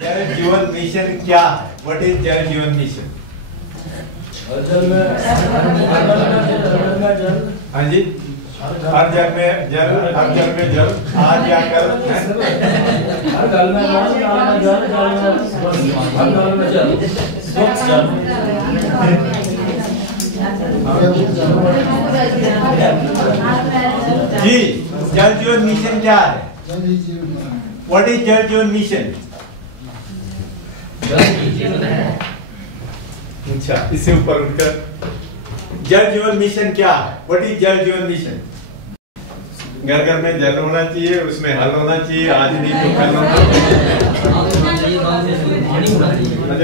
जल जीवन मिशन क्या है? व्हाट इज जल जीवन मिशन? जल में जल। हाँ जी, हर जल में जल, हर जल में जल, आज या कल हर गल में जल, जल हर गल में जल, स्वच्छ जल। जी, जल जीवन मिशन क्या है? व्हाट इज जल जीवन मिशन? अच्छा, इससे ऊपर उठकर जल जीवन मिशन क्या है? व्हाट इज जल जीवन मिशन? घर घर में जल होना चाहिए, उसमें हल होना चाहिए, आज नहीं तो कल होना चाहिए,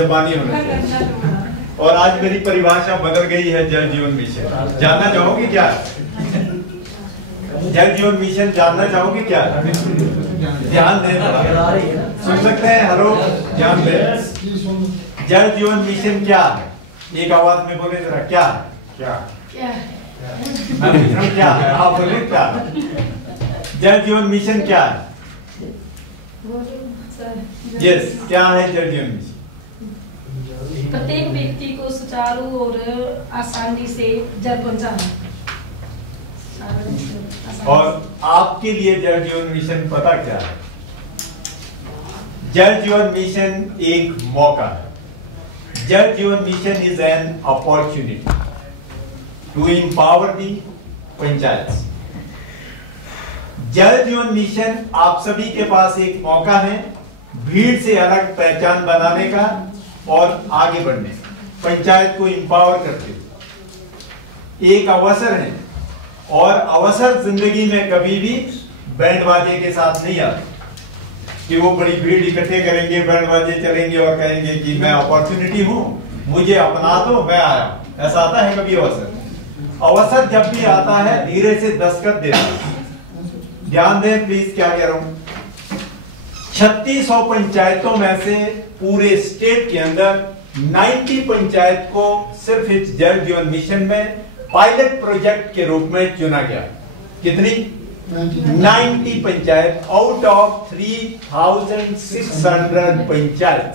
पानी होना चाहिए। और आज मेरी परिभाषा बदल गई है जल जीवन मिशन। जानना चाहोगे क्या? जल जीवन मिशन जानना चाहोगे क्या? ध्यान दें, सुन सकते हैं? हेलो, ध्यान दें। जल जीवन मिशन क्या है? एक आवाज में बोले जरा, क्या है? क्या मैं पूछ रहा हूं क्या है, आप बोले क्या? जल जीवन मिशन क्या है? यस, क्या है जल जीवन मिशन? प्रत्येक व्यक्ति को सुचारू और आसानी से जल पहुंचाना। और आपके लिए जल जीवन मिशन पता क्या है? जल जीवन मिशन एक मौका है। Jal Jeevan mission is an opportunity to empower the panchayat. Jal Jeevan mission आप सभी के पास एक मौका है भीड़ से अलग पहचान बनाने का और आगे बढ़ने, पंचायत को एम्पावर करते हुए एक अवसर है। और अवसर जिंदगी में कभी भी बैंड बाजे के साथ नहीं आता कि वो बड़ी भीड़ इकट्ठे करेंगे, बैंड बाजे चलेंगे और कहेंगे कि मैं अपॉर्चुनिटी हूं, मुझे अपना दो, मैं आया। ऐसा आता है कभी अवसर? अवसर जब भी आता है धीरे से दस्तखत देना। ध्यान दें प्लीज, क्या कह रहा हूं। 3600 पंचायतों में से पूरे स्टेट के अंदर 90 पंचायत को सिर्फ इस जल जीवन मिशन में पायलट प्रोजेक्ट के रूप में चुना गया। कितनी? 90 पंचायत आउट ऑफ 3600 पंचायत।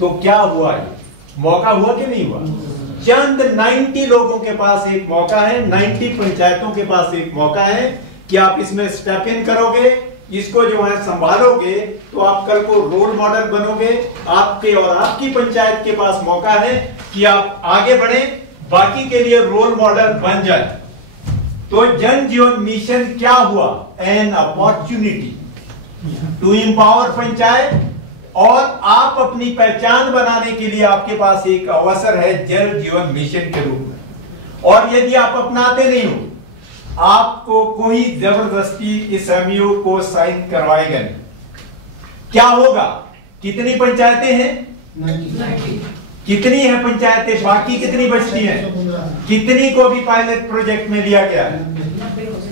तो क्या हुआ? मौका हुआ कि नहीं हुआ? चंद 90 लोगों के पास एक मौका है, 90 पंचायतों के पास एक मौका है कि आप इसमें स्टेप इन करोगे, इसको जो है संभालोगे, तो आप कल को रोल मॉडल बनोगे। आपके और आपकी पंचायत के पास मौका है कि आप आगे बढ़े, बाकी के लिए रोल मॉडल बन जाए। तो जन जीवन मिशन क्या हुआ? An opportunity to empower panchayat, और आप अपनी पहचान बनाने के लिए आपके पास एक अवसर है जल जीवन मिशन के रूप में। और यदि आप अपनाते नहीं हो, आपको कोई जबरदस्ती इस एमयू को साइन करवाएगा नहीं। क्या होगा? कितनी पंचायतें हैं? कितनी है पंचायतें? बाकी कितनी बचती हैं? कितनी को भी पायलट प्रोजेक्ट में लिया गया है?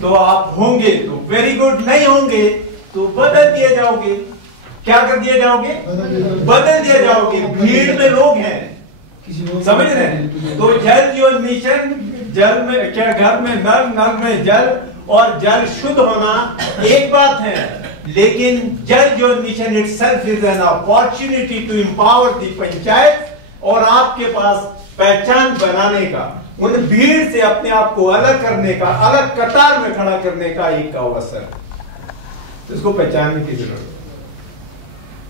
तो आप होंगे तो वेरी गुड, नहीं होंगे तो बदल दिए जाओगे। क्या कर दिए जाओगे? बदल दिए जाओगे। भीड़ में लोग हैं, समझ रहे हैं? तो जल जीवन मिशन, जल में क्या, घर में नल, नल में जल, और जल शुद्ध होना एक बात है, लेकिन Jal Jeevan mission itself is an opportunity to empower the panchayat, और आपके पास पहचान बनाने का, उन भीड़ से अपने आप को अलग करने का, अलग कतार में खड़ा करने का एक अवसर। तो इसको पहचानने की जरूरत है,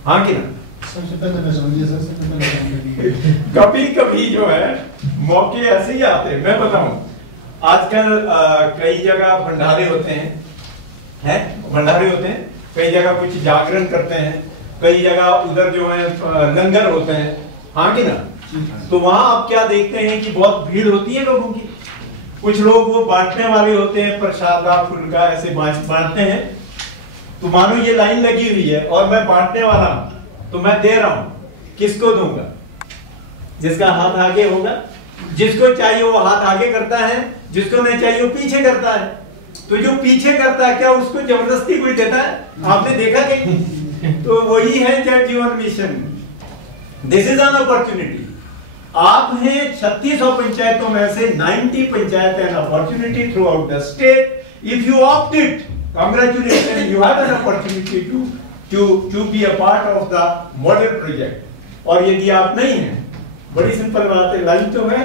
हाँ कि ना? सबसे पहले मैं समझिए, सबसे पहले कभी कभी जो है मौके ऐसे ही आते हैं। मैं बताऊं, आजकल कई जगह भंडारे होते हैं, भंडारे होते हैं, कई जगह कुछ जागरण करते हैं, कई जगह उधर जो है लंगर होते हैं, हाँ कि ना? तो वहां आप क्या देखते हैं कि बहुत भीड़ होती है लोगों की। कुछ लोग वो बांटने वाले होते हैं, प्रसादा फुल्का ऐसे बांटते हैं। तो मानो ये लाइन लगी हुई है और मैं बांटने वाला हूं, तो मैं दे रहा हूं, किसको दूंगा? जिसका हाथ आगे होगा। जिसको चाहिए वो हाथ आगे करता है, जिसको नहीं चाहिए वो पीछे करता है। तो जो पीछे करता है, क्या उसको जबरदस्ती कोई देता है? आपने देखा कहीं? तो वही है Jal Jeevan mission. This is an opportunity. आप हैं 3600 पंचायतों में से 90 panchayat an opportunity throughout the state. If you opted, congratulations, you have an opportunity to to be a part of the model project. और यदि आप नहीं हैं, बड़ी सिंपल बात है, लाइन तो है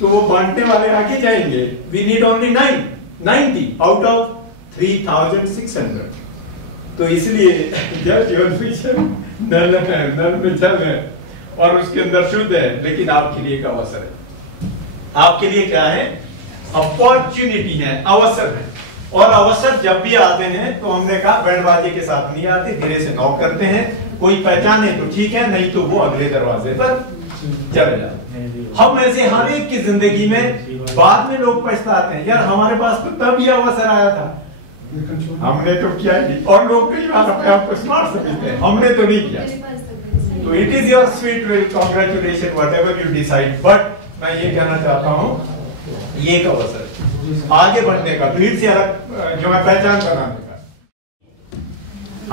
तो वो बांटने वाले आगे जाएंगे। We need only 90 out of 3600। तो इसलिए जब ज्योतिषम नल है, नल में जल है और उसके अंदर शुद्ध है, लेकिन आपके लिए एक अवसर है। आपके लिए क्या है? अपॉर्चुनिटी है, अवसर है। और अवसर जब भी आते हैं तो हमने कहा बैंडबाजी के साथ नहीं आते, धीरे से नॉक करते हैं। कोई पहचाने तो ठीक है, नहीं तो वो अगले दरवाजे पर चले जाते हैं। हम ऐसे हर एक की जिंदगी में बाद में लोग पछताते हैं, यार हमारे पास तो तब ये अवसर आया था, हमने तो किया ही। और लोग कई बार अपने आप को स्मार्ट समझते हैं, हमने तो नहीं किया। तो it is your sweet will, congratulation whatever you decide. But मैं ये कहना चाहता हूँ, ये एक अवसर आगे बढ़ने का, भीड़ से अलग जो है पहचान बनाने का।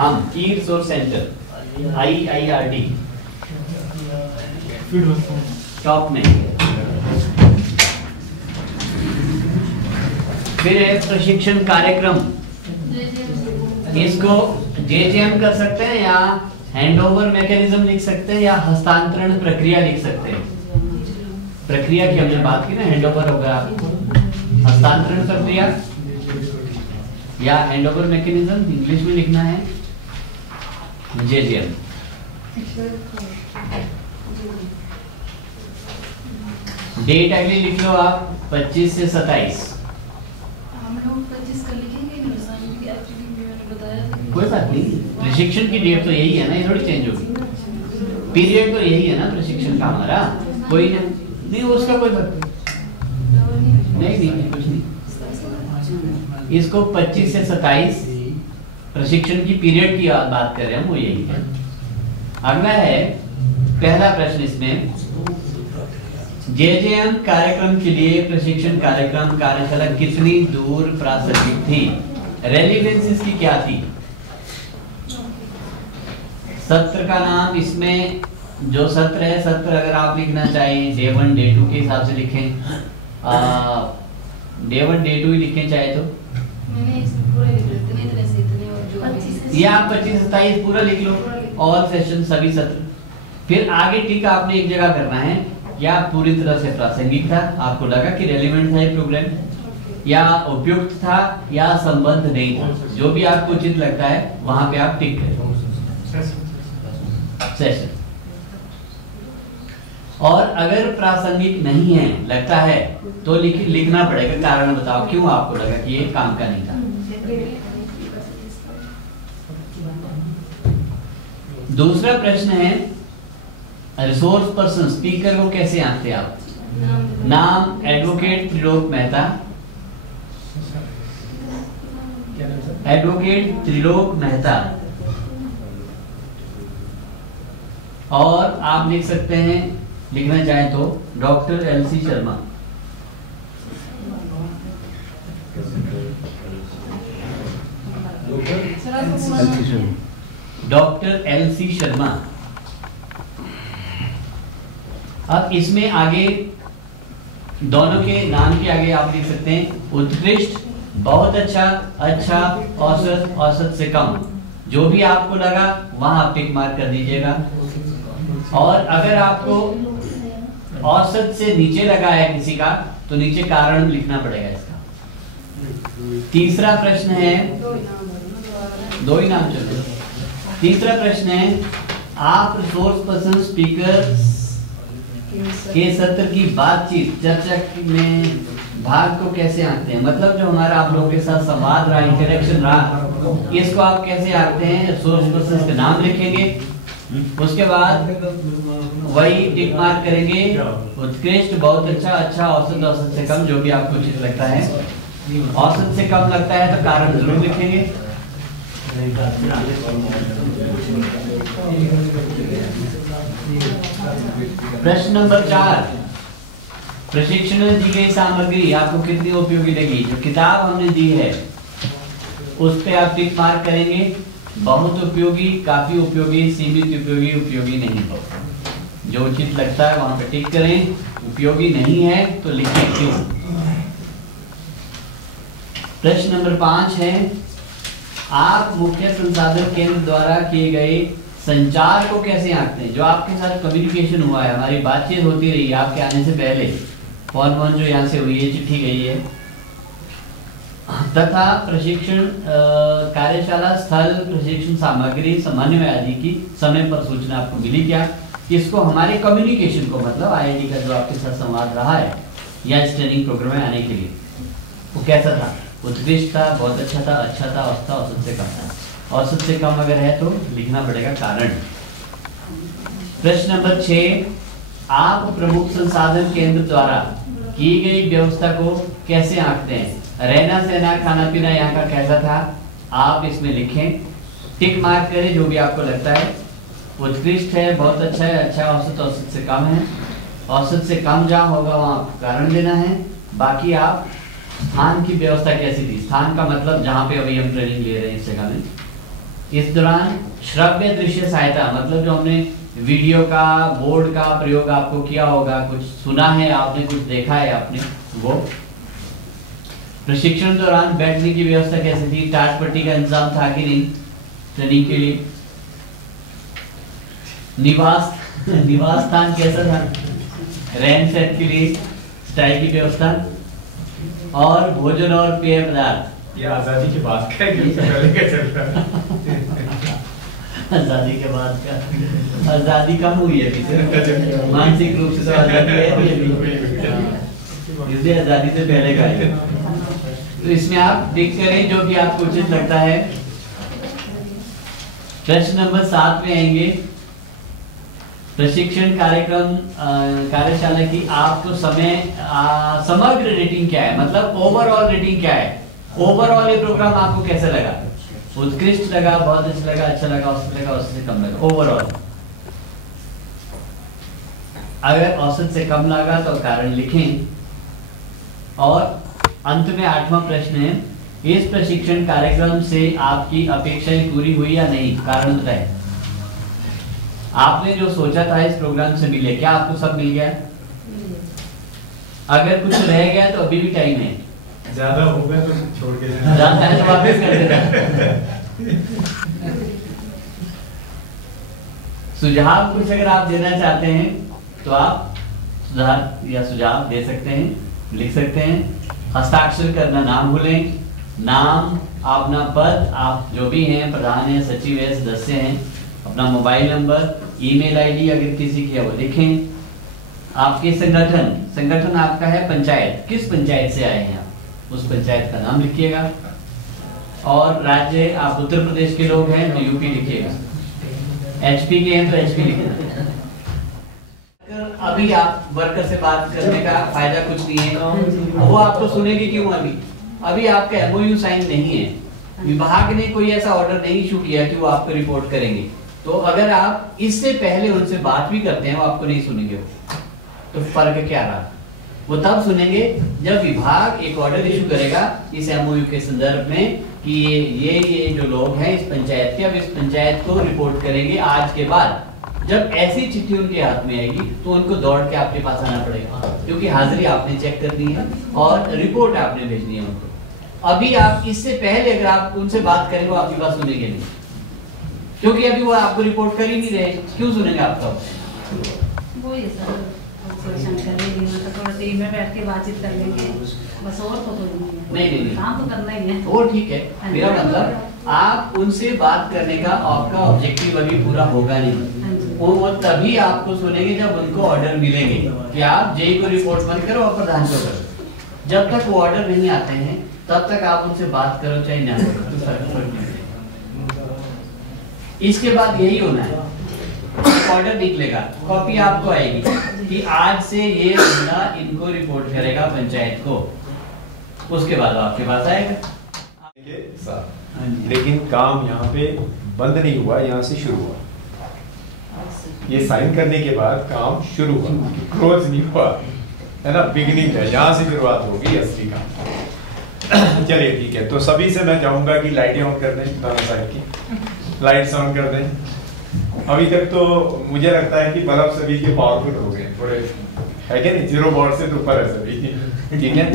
हम की रिसोर्स सेंटर IIRD टॉप में। फिर है प्रशिक्षण कार्यक्रम, इसको JJM कर सकते हैं या हैंडओवर मैकेनिज्म लिख सकते हैं या हस्तांतरण प्रक्रिया लिख सकते हैं। प्रक्रिया की हमने बात की ना, हैंडओवर होगा, हस्तांतरण प्रक्रिया या हैंडओवर मैकेनिज्म इंग्लिश में लिखना है JJM। डेट अगली लिख लो आप 25 से 27। हम लोग 25 कर लिखेंगे, मैंने बताया था। कोई बात नहीं, प्रशिक्षण की डेट तो यही है ना, ये थोड़ी चेंज होगी। पीरियड तो यही है ना प्रशिक्षण का हमारा, कोई नहीं उसका कोई बात नहीं कुछ नहीं। इसको 25 से 27 प्रशिक्षण की पीरियड की बात कर रहे हैं, वो यही है। अगला है पहला प्रश्न इसमें, JJM कार्यक्रम के लिए प्रशिक्षण कार्यक्रम कार्यशाला कितनी दूर प्रासंगिक थी? रेलिवेंस इसकी क्या थी? सत्र का नाम, इसमें जो सत्र है, सत्र अगर आप लिखना चाहें Day 1 Day 2 के हिसाब से लिखें, Day 1 Day 2 ही लिखें चाहे तो, मैंने इसमें पूरा लिख दिया, इतने तरह से इतने और जो या आप 25-27 पूरा लिख लो, ऑल सेशन सभी सत्र। फिर आगे टिक आपने एक जगह करना है, या पूरी तरह से प्रासंगिक था, आपको लगा कि रेलेवेंट था ये प्रोग्राम, या उपयुक्त था, या संबंध नहीं था, जो भी आपको उचित लगता है वहां पे आप टिक करें। सेशन। और अगर प्रासंगिक नहीं है, लगता है, तो लिखना पड़ेगा, कारण बताओ क्यों आपको लगा कि ये काम का नहीं था। दूसरा प्रश्न है, रिसोर्स पर्सन स्पीकर को कैसे आंकते आप? नाम एडवोकेट त्रिलोक मेहता, एडवोकेट त्रिलोक मेहता। और आप लिख सकते हैं, लिखना चाहें तो doctor LC Sharma. Doctor LC Sharma. अब इसमें आगे दोनों के नाम के आगे आप लिख सकते हैं उत्कृष्ट, बहुत अच्छा, अच्छा, औसत, औसत से कम। जो भी आपको लगा वहां आप टिक मार्क कर दीजिएगा। और अगर आपको औसत से नीचे लगा है किसी का, तो नीचे कारण लिखना पड़ेगा इसका। तीसरा प्रश्न है, दो ही नाम चलो। तीसरा प्रश्न है, आप रिसोर्स पर्सन स्पीकर के सत्र की बातचीत चर्चा में भाग को कैसे आंकते हैं? मतलब जो हमारा आप लोगों के साथ संवाद रहा, इंटरेक्शन रहा, इसको आप कैसे आंकते हैं? रिसोर्स पर्सन के नाम लिखेंगे, उसके बाद वही टिक मार्क करेंगे, उत्कृष्ट, बहुत अच्छा, अच्छा, औसत, औसत से कम, जो भी आपको उचित लगता है। औसत से कम लगता है तो कारण जरूर लिखेंगे। प्रश्न नंबर 4, प्रशिक्षण में दी गई सामग्री आपको कितनी उपयोगी लगी? जो किताब हमने दी है उस पे आप टिक मार्क करेंगे, बहुत उपयोगी, काफी उपयोगी, सीमित उपयोगी, उपयोगी नहीं हो। जो उचित लगता है वहां पे टिक करें, उपयोगी नहीं है तो लिखें क्यों। प्रश्न नंबर 5 है, आप मुख्य संसाधन केंद्र द्वारा किए गए संचार को कैसे आंकते हैं? जो आपके साथ कम्युनिकेशन हुआ है, हमारी बातचीत होती रही है आपके आने से पहले, फोन वोन जो यहाँ से हुई है, चिट्ठी गई है, तथा प्रशिक्षण कार्यशाला स्थल, प्रशिक्षण सामग्री, समन्वय आदि की समय पर सूचना आपको मिली क्या? इसको हमारे कम्युनिकेशन को, मतलब आईआईटी का जो आपके साथ संवाद रहा है या इस ट्रेनिंग प्रोग्राम में आने के लिए, वो कैसा था? उत्कृष्ट था, बहुत अच्छा था, अच्छा था, औसत से कम था। औसत से कम अगर है तो लिखना पड़ेगा कारण। प्रश्न नंबर 6, आप प्रमुख संसाधन केंद्र द्वारा की गई व्यवस्था को कैसे आंकते हैं? रहना सहना खाना पीना यहाँ का कैसा था? आप इसमें लिखें, टिक मार्क करें जो भी आपको लगता है। उत्कृष्ट है, बहुत अच्छा है, अच्छा, औसत, औसत से कम है। औसत से कम जहाँ होगा वहाँ कारण देना है। बाकी आप स्थान की व्यवस्था कैसी थी? स्थान का मतलब जहाँ पे अभी हम ट्रेनिंग ले रहे हैं इस जगह में। इस दौरान श्रव्य दृश्य सहायता, मतलब जो हमने वीडियो का, बोर्ड का प्रयोग आपको किया होगा, कुछ सुना है आपने, कुछ देखा है आपने, वो। प्रशिक्षण दौरान बैठने की व्यवस्था कैसी थी? टाट पट्टी का इंतजाम था कि नहीं ट्रेनिंग के लिए? निवास स्थान कैसा था? रहन सहन के लिए स्टाई की व्यवस्था? और भोजन और पेय पदार्थ, ये आजादी के बाद का है कि उससे पहले का चल रहा है? आजादी के बाद का, आजादी कम हुई है अभी, मानसिक रूप से तो आजादी है इसलिए आजादी से पहले का है। तो इसमें आप टिक करें जो भी आपको उचित लगता है। प्रश्न नंबर 7 में आएंगे, प्रशिक्षण कार्यक्रम कार्यशाला की आपको समग्र रेटिंग क्या है? मतलब ओवरऑल रेटिंग क्या है? ओवरऑल ये प्रोग्राम आपको कैसा लगा? उत्कृष्ट लगा, बहुत अच्छा लगा, अच्छा लगा, औसत लगा, औसत से कम लगा? ओवरऑल अगर औसत से कम लगा तो कारण लिखें। और अंत में 8वां प्रश्न है, इस प्रशिक्षण कार्यक्रम से आपकी अपेक्षाएं पूरी हुई या नहीं? कारण बताएं। आपने जो सोचा था इस प्रोग्राम से मिले, क्या आपको सब मिल गया? अगर कुछ रह गया तो अभी भी टाइम है, ज्यादा होगा तो छोड़ के ज्यादा है तो वापस कर देना। सुझाव कुछ अगर आप देना चाहते हैं तो आप सुधार या सुझाव दे सकते हैं, लिख सकते हैं। हस्ताक्षर करना ना भूलें। नाम, अपना पद, आप जो भी हैं, प्रधान है, सचिव है, सदस्य हैं, अपना मोबाइल नंबर, ईमेल आईडी अगर किसी की है वो लिखें। आपके संगठन आपका है पंचायत, किस पंचायत से आए हैं आप, उस पंचायत का नाम लिखिएगा। और राज्य, आप उत्तर प्रदेश के लोग हैं तो यूपी लिखिएगा। एचपी के हैं तो एचपी लिखना। अभी आप वर्कर से बात करने का फायदा कुछ नहीं है, वो आपको सुनेंगे क्यों? अभी आपका एमओयू साइन नहीं है, विभाग ने कोई ऐसा ऑर्डर नहीं इशू किया कि वो आपको रिपोर्ट करेंगे। तो अगर आप इससे पहले उनसे बात भी करते हैं वो आपको नहीं सुनेंगे। तो फर्क क्या रहा? वो तब सुनेंगे जब विभाग एक ऑर्डर इशू करेगा इस एमओयू के संदर्भ में कि ये जो लोग हैं इस पंचायत के, अब इस पंचायत को रिपोर्ट करेंगे आज के बाद। जब ऐसी चिट्ठी उनके हाथ में आएगी तो उनको दौड़ के आपके पास आना पड़ेगा, क्योंकि हाजिरी आपने चेक करनी है और रिपोर्ट आपने भेजनी है उनको। अभी आप इससे पहले अगर आप उनसे बात करेंगे वो आपकी बात सुनेंगे नहीं, क्योंकि अभी वो आपको रिपोर्ट कर ही नहीं रहे। क्यों सुनेंगे आपका? वो ये सर थोड़ा टीम में बैठ के बातचीत कर लेंगे बस, और तो नहीं काम तो करना ही है। वो ठीक है, मेरा मतलब आप उनसे बात करने का आपका ऑब्जेक्टिव अभी पूरा होगा नहीं। वो तभी आपको सुनेंगे जब उनको ऑर्डर मिलेंगे कि आप जेई को रिपोर्ट मत करो और प्रधान को करो। जब तक वो ऑर्डर नहीं आते हैं तब तक आप उनसे बात करो चाहे ना करो। इसके बाद यही होना है, ऑर्डर निकलेगा, कॉपी आपको आएगी कि आज से ये बंदा इनको रिपोर्ट करेगा पंचायत को, उसके बाद आपके पास आएगा। लेकिन काम यहाँ पे बंद नहीं हुआ, यहाँ से शुरू हुआ। ये साइन करने के बाद काम शुरू हुआ, क्लोज नहीं हुआ, है ना, बिगिनिंग है, यहाँ से शुरुआत होगी असली काम। चलिए ठीक है, तो सभी से मैं चाहूंगा कि लाइटें ऑन कर दें, दोनों साइड की लाइट्स ऑन कर दें। अभी तक तो मुझे लगता है कि बल्ब सभी के पावरफुल हो गए थोड़े, है क्या नहीं, 0 वॉट से तो ऊपर है सभी, ठीक है।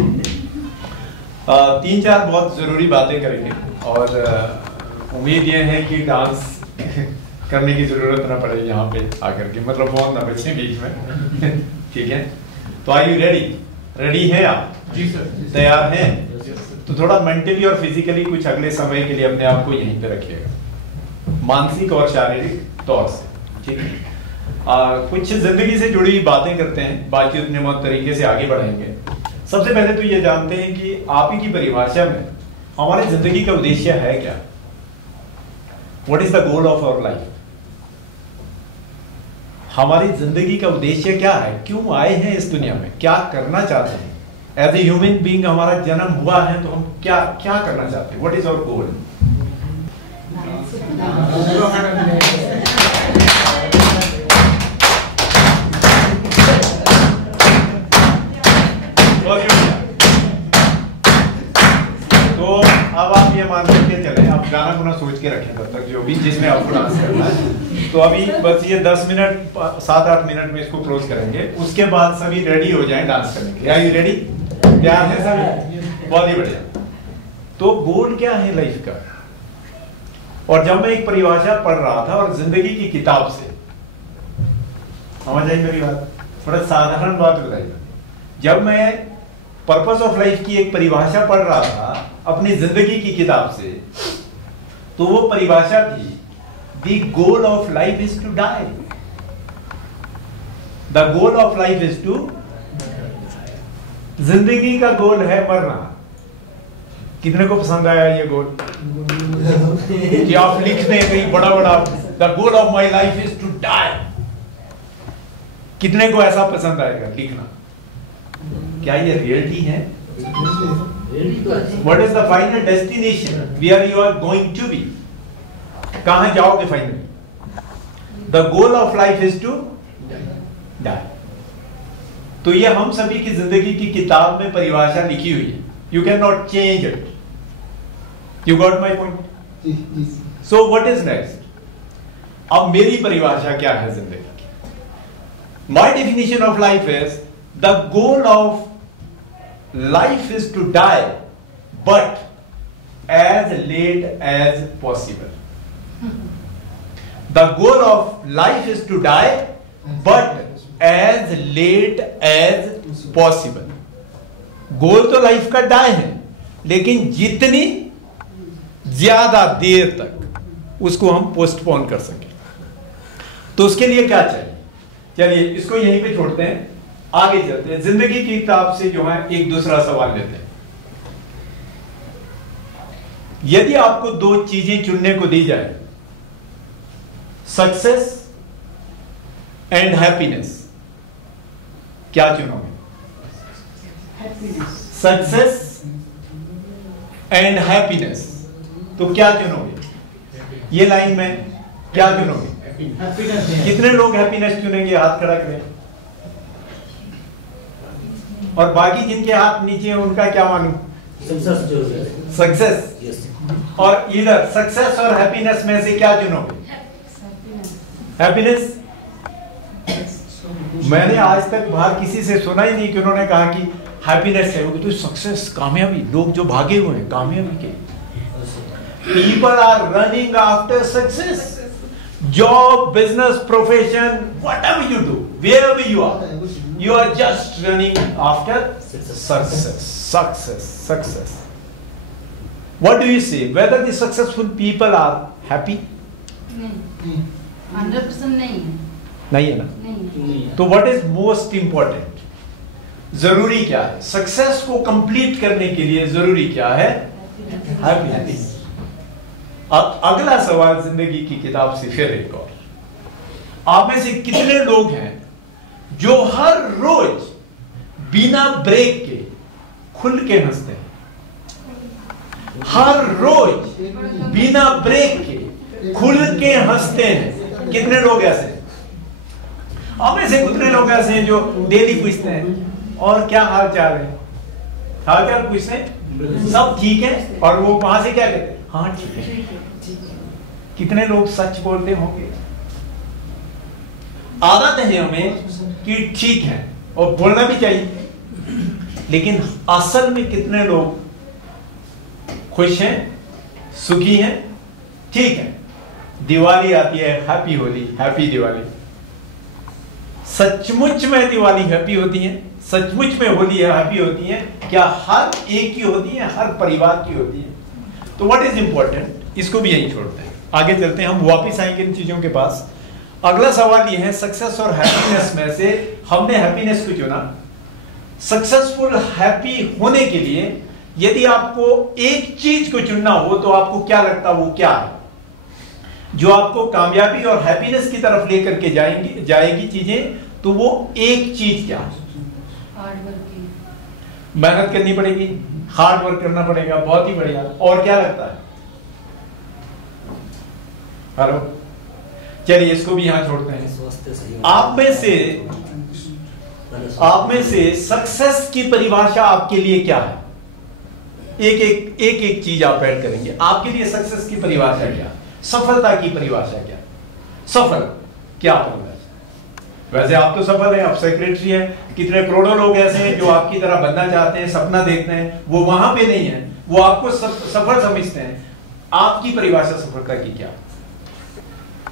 3-4 बहुत जरूरी बातें करेंगे और उम्मीद ये है कि डांस करने की जरूरत ना पड़े यहाँ पे आकर के, मतलब फोन ना बचे बीच में। ठीक है, तो आर यू रेडी? रेडी है आप? जी सर। तैयार हैं? तो थोड़ा मेंटली और फिजिकली कुछ अगले समय के लिए अपने आप को यहीं पे रखिएगा, मानसिक और शारीरिक तौर से। ठीक है, कुछ जिंदगी से जुड़ी बातें करते हैं, बातचीत नियमित तरीके से आगे बढ़ाएंगे। सबसे पहले तो ये जानते हैं कि आप ही की परिभाषा में हमारी जिंदगी का उद्देश्य है क्या? What is the goal of our life? हमारी जिंदगी का उद्देश्य क्या है? क्यों आए हैं इस दुनिया में? क्या करना चाहते हैं? एज ए ह्यूमन बीइंग हमारा जन्म हुआ है तो हम क्या क्या करना चाहते हैं? What is our goal? तो अब आप ये मान के चले, आप गाना गुना सोच के रखें तब तक, जो भी जिसमें आपको डांस करना है। तो अभी बस ये 10 मिनट 7-8 मिनट में इसको क्लोज करेंगे, उसके बाद सभी रेडी हो जाएं डांस करने के लिए। Are you ready? तैयार है सभी? बहुत ही बढ़िया। तो गोल क्या है लाइफ का? और जब मैं एक परिभाषा पढ़ रहा था और जिंदगी की किताब से, समझ आई मेरी बात? थोड़ा साधारण बात बताइए। जब मैं पर्पस ऑफ लाइफ की एक परिभाषा पढ़ रहा था अपनी जिंदगी की किताब से, तो वो परिभाषा थी the goal of life is to die. The goal of life is to, जिंदगी का गोल है मरना। कितने को पसंद आया ये गोल? कि आप लिख दें कहीं बड़ा बड़ा, the goal of my life is to die. कितने को ऐसा पसंद आएगा लिखना? क्या ये रियलिटी है? What is the final destination where you are going to be? कहां जाओगे finally? The goal of life is to die. तो ये हम सभी की जिंदगी की किताब में परिभाषा लिखी हुई है। You cannot change it. You got my point? So what is next? अब मेरी परिभाषा क्या है जिंदगी की? My definition of life is the goal of life is to die, but as late as possible. The goal of life is to die, but as late as possible. गोल तो life का die है, लेकिन जितनी ज्यादा देर तक उसको हम postpone कर सकें। तो उसके लिए क्या चाहिए? चलिए इसको यहीं पे छोड़ते हैं, आगे चलते हैं। जिंदगी की किताब से जो है एक दूसरा सवाल लेते हैं। यदि आपको दो चीजें चुनने को दी जाए, सक्सेस एंड हैप्पीनेस, क्या चुनोगे? सक्सेस एंड हैप्पीनेस, तो क्या चुनोगे? ये लाइन में क्या चुनोगे? कितने लोग हैप्पीनेस चुनेंगे? हाथ खड़ा करें। और बाकी जिनके हाथ नीचे हैं उनका क्या मानूं? सक्सेस। और इधर सक्सेस और हैप्पीनेस में से क्या चुनोगे? हैप्पीनेस। मैंने आज तक बाहर किसी से सुना ही नहीं कि उन्होंने कहा कि हैप्पीनेस है, तो सक्सेस, कामयाबी, लोग जो भागे हुए हैं कामयाबी के। People are running after success, job, business, profession, whatever you do, wherever you are, you are just running after success. What do you say? Whether the successful people are happy? नहीं, 100% नहीं है। नहीं है ना? नहीं है। तो what is most important? जरूरी क्या है? सक्सेस को कंप्लीट करने के लिए जरूरी क्या है? हैप्पीनेस। अब अगला सवाल जिंदगी की किताब से फिर एक और, आप में से कितने लोग हैं जो हर रोज बिना ब्रेक के खुल के हंसते हैं? हर रोज बिना ब्रेक के खुल के हंसते हैं। कितने लोग ऐसे हैं? आप में से कितने लोग ऐसे हैं जो डेली पूछते हैं और क्या हाल चाल है? हाल चाल पूछते हैं, सब ठीक है, और वो वहां से क्या कहते हैं? हाँ ठीक है। कितने लोग सच बोलते होंगे? आदत है हमें कि ठीक है और बोलना भी चाहिए, लेकिन असल में कितने लोग खुश हैं, सुखी हैं, ठीक है, दिवाली आती है, हैप्पी होली, हैप्पी दिवाली। सचमुच में दिवाली हैप्पी होती है? सचमुच में होली हैप्पी होती है? क्या हर एक की होती है, हर परिवार की होती है? तो व्हाट इज इंपॉर्टेंट, इसको भी यही छोड़ते हैं, आगे चलते हैं, हम वापिस आएंगे इन चीजों के पास। अगला सवाल ये है, सक्सेस और हैप्पीनेस में से हमने हैप्पीनेस को चुना। सक्सेसफुल हैप्पी होने के लिए यदि आपको एक चीज को चुनना हो तो आपको क्या लगता है वो क्या है जो आपको कामयाबी और हैप्पीनेस की तरफ लेकर के जाएगी चीजें? तो वो एक चीज क्या है? Hard working. मेहनत करनी पड़ेगी, हार्ड वर्क करना पड़ेगा, बहुत ही बढ़िया। और क्या लगता है? हेलो, चलिए इसको भी यहां छोड़ते हैं। आप में से सक्सेस की परिभाषा आपके लिए क्या है? एक चीज आप ऐड करेंगे। आपके लिए सक्सेस की परिभाषा क्या? सफलता की परिभाषा क्या? सफल क्या परिभाषा? वैसे आप तो सफल हैं, आप सेक्रेटरी हैं, कितने करोड़ों लोग ऐसे हैं जो आपकी तरह बनना चाहते हैं, सपना देखते हैं, वो वहां पे नहीं है, वो आपको सफल समझते हैं। आपकी परिभाषा सफलता की क्या?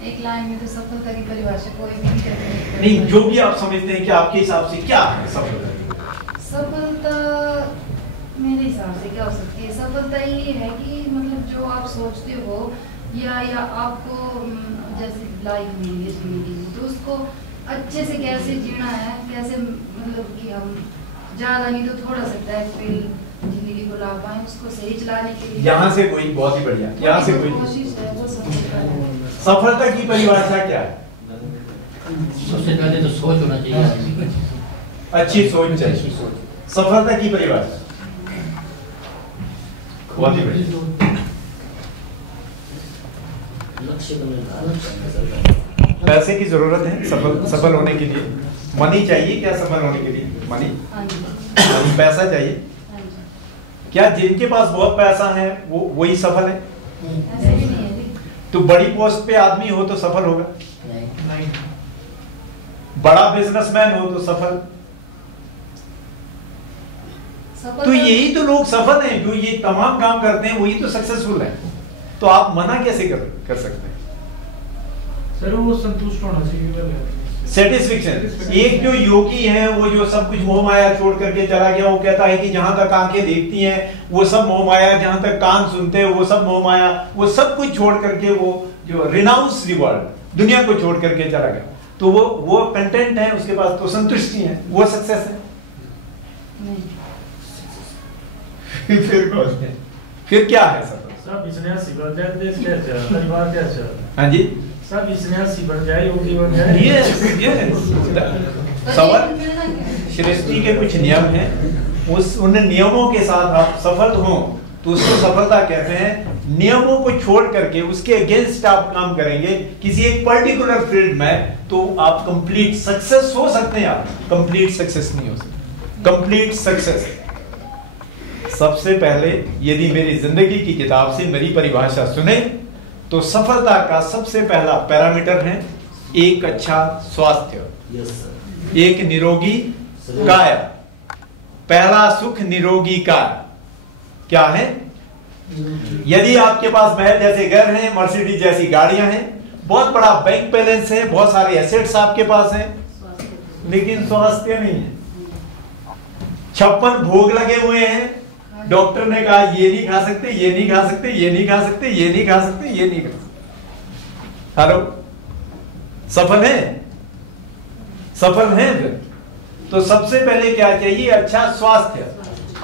एक लाइन में तो सफलता की परिभाषा कोई भी नहीं कर नहीं, जो भी आप समझते हैं कि आपके हिसाब से क्या है सफलता? सफलता मेरे हिसाब से क्या हो सकती है? सफलता ये है कि मतलब जो आप सोचते हो या आपको जैसे लाइफ मिली है जिंदगी में, तो उसको अच्छे से कैसे जीना है, कैसे मतलब कि हम ज्यादा नहीं तो थोड़ा सा जिंदगी को ला पाए, उसको सही चलाने के लिए यहाँ से कोई बहुत ही बढ़िया, यहाँ से कोई कोशिश है, वो सफलता है। सफलता की परिभाषा क्या है? सबसे पहले तो सोच होना चाहिए, अच्छी सोच चाहिए। सफलता की परिभाषा बहुत ही बढ़िया। लक्ष्य को निर्धारित। पैसे की जरूरत है सफल होने के लिए। मनी चाहिए क्या सफल होने के लिए? मनी, पैसा चाहिए क्या? जिनके पास बहुत पैसा है वो वही सफल है? ऐसे भी नहीं है। तो बड़ी पोस्ट पे आदमी हो तो सफल होगा? नहीं। बड़ा बिजनेसमैन हो तो सफल? तो यही तो लोग सफल हैं, जो ये तमाम काम करते हैं वही तो सक्सेसफुल है। तो आप मना कैसे कर सकते हैं? सर वो संतुष्ट होना चाहिए, सेटिस्फेक्शन। एक जो योगी है वो जो सब कुछ मोह माया छोड़ करके चला गया, वो कहता है कि जहां तक आंखें देखती हैं वो सब मोह माया, जहां तक कान सुनते हैं वो सब मोह माया, वो सब कुछ छोड़ करके वो जो रिनाउंस द वर्ल्ड, दुनिया को छोड़ करके चला गया, तो वो कंटेंट है, उसके पास तो संतुष्टि है, वो सक्सेस है। फिर क्या है सब सन्यासी बन जाए, देश कैसे चले, परिवार कैसे चले? हाँ जी, सब सन्यासी बन जाए, योगी बन जाए। सवाल सृष्टि के कुछ नियम हैं, उन नियमों के साथ आप सफल हो तो उसको सफलता कहते हैं। नियमों को छोड़ करके उसके अगेंस्ट आप काम करेंगे किसी एक पर्टिकुलर फील्ड में तो आप कंप्लीट सक्सेस हो सकते हैं, आप कंप्लीट सक्सेस नहीं हो सकते। कंप्लीट सक्सेस सबसे पहले यदि मेरी जिंदगी की किताब से मेरी परिभाषा सुने तो सफलता का सबसे पहला पैरामीटर है एक अच्छा स्वास्थ्य, एक निरोगी काया। पहला सुख निरोगी काया क्या है? यदि आपके पास महल जैसे घर हैं, मर्सिडीज जैसी गाड़ियां हैं, बहुत बड़ा बैंक बैलेंस है, बहुत सारे एसेट्स आपके पास हैं, लेकिन स्वास्थ्य नहीं है, 56 भोग लगे हुए हैं, डॉक्टर ने कहा ये नहीं खा सकते, ये नहीं खा सकते, ये नहीं खा सकते, ये नहीं खा सकते, ये नहीं खा सकते। हेलो, सफल है? सफल है? तो सबसे पहले क्या चाहिए? अच्छा स्वास्थ्य।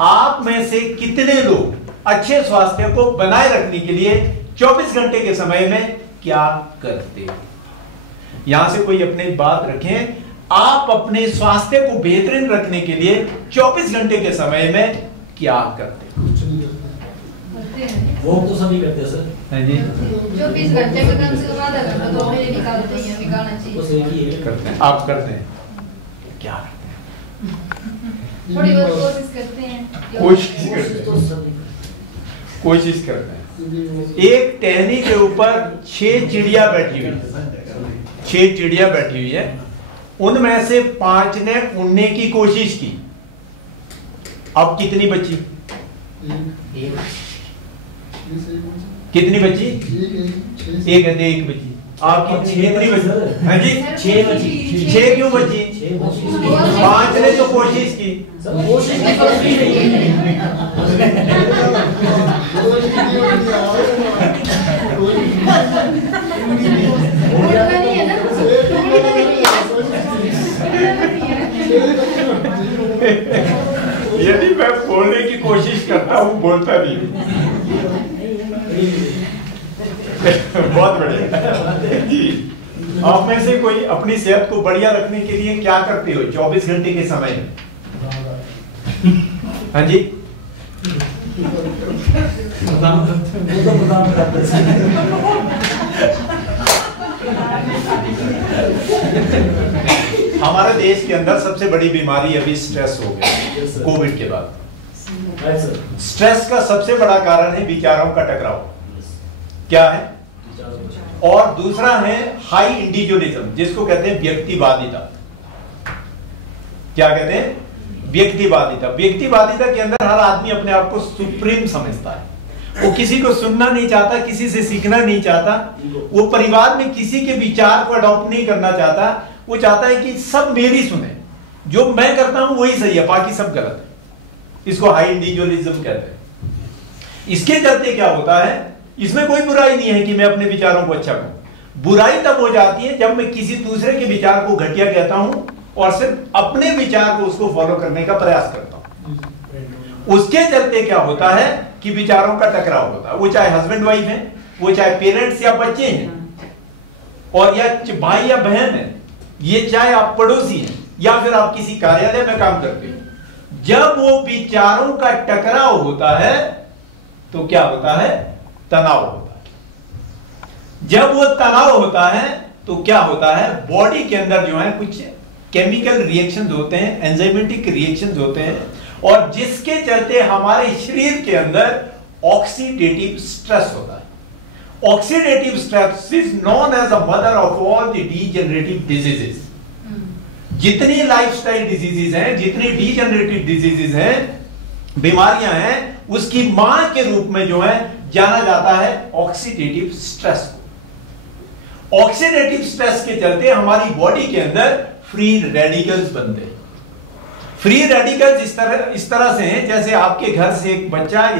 आप में से कितने लोग अच्छे स्वास्थ्य को बनाए रखने के लिए 24 घंटे के समय में क्या करते हैं? यहां से कोई अपनी बात रखें, आप अपने स्वास्थ्य को बेहतरीन रखने के लिए 24 घंटे के समय में क्या करते हैं? वो तो सभी करते हैं सर। हाँ जी, 24 घंटे में कम से कम आधा घंटा तो अपने लिए निकालते ही हैं, निकालना चाहिए। करते हैं, आप करते हैं, क्या करते हैं? थोड़ी बहुत कोशिश करते हैं, कोशिश करते हैं, कोशिश करते हैं। एक टहनी के ऊपर 6 चिड़िया बैठी हुई है, 6 चिड़िया बैठी हुई है, उनमें से 5 ने उड़ने की कोशिश की, अब कितनी बची? कितनी बची? एक बची। आपकी कितनी बची? हाँ जी 6 बची। 6 क्यों बची? 5 ने तो कोशिश की। यदि मैं बोलने की कोशिश करता हूँ बोलता नहीं। बहुत बढ़िया जी। आप में से कोई अपनी सेहत को बढ़िया रखने के लिए क्या करते हो 24 घंटे के समय में? हाँ जी हमारे देश के अंदर सबसे बड़ी बीमारी अभी स्ट्रेस हो गया कोविड के बाद। स्ट्रेस का सबसे बड़ा कारण है विचारों का टकराव। क्या है? और दूसरा है हाई इंडिविजुअलिज्म, जिसको कहते हैं व्यक्तिवादिता। क्या कहते हैं? व्यक्तिवादिता। व्यक्तिवादिता के अंदर हर आदमी अपने आप को सुप्रीम समझता है। वो किसी को सुनना नहीं चाहता, किसी से सीखना नहीं चाहता, वो परिवार में किसी के विचार को अडॉप्ट नहीं करना चाहता। वो चाहता है कि सब मेरी सुने, जो मैं करता हूं वही सही है, बाकी सब गलत है। इसको हाई इंडिविजुअलिज्म कहते हैं। इसके चलते क्या होता है, इसमें कोई बुराई नहीं है कि मैं अपने विचारों को अच्छा कहूं। बुराई तब हो जाती है जब मैं किसी दूसरे के विचार को घटिया कहता हूं और सिर्फ अपने विचार को उसको फॉलो करने का प्रयास करता हूं। उसके चलते क्या होता है कि विचारों का टकराव होता है। वो चाहे हस्बैंड वाइफ है, वो चाहे पेरेंट्स या बच्चे हैं, और या भाई या बहन है, ये चाहे आप पड़ोसी हैं या फिर आप किसी कार्यालय में काम करते हो। जब वो विचारों का टकराव होता है तो क्या होता है? तनाव होता है। जब वो तनाव होता है तो क्या होता है? बॉडी के अंदर जो है कुछ केमिकल रिएक्शंस होते हैं, एंजाइमेटिक रिएक्शंस होते हैं, और जिसके चलते हमारे शरीर के अंदर ऑक्सीडेटिव स्ट्रेस होता है। Oxidative stress is known as a mother of all the degenerative diseases. जितनी लाइफस्टाइल डिजीजेस हैं, जितनी डीजेनरेटिव डिजीजेस हैं, बीमारियां हैं, उसकी मां के रूप में जो है जाना जाता है ऑक्सीडेटिव स्ट्रेस को। ऑक्सीडेटिव स्ट्रेस के चलते हमारी बॉडी के अंदर फ्री रेडिकल्स बनते हैं। फ्री रेडिकल्स इस तरह से हैं जैसे आपके घर से एक बच्चा,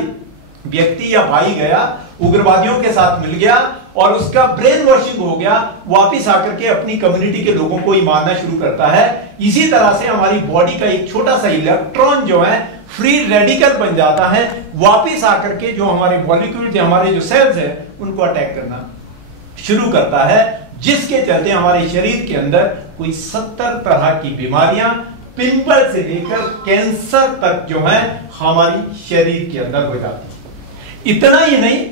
व्यक्ति या भाई गया, उग्रवादियों के साथ मिल गया और उसका ब्रेन वॉशिंग हो गया, वापिस आकर के अपनी कम्युनिटी के लोगों को ही मारना शुरू करता है। इसी तरह से हमारी बॉडी का एक छोटा सा इलेक्ट्रॉन जो है फ्री रेडिकल बन जाता है, वापिस आकर के जो हमारे मॉलिक्यूल, हमारे जो सेल्स है, उनको अटैक करना शुरू करता है, जिसके चलते हमारे शरीर के अंदर कोई 70 तरह की बीमारियां, पिंपल से लेकर कैंसर तक जो है हमारी शरीर के अंदर हो जाती है। इतना ही नहीं,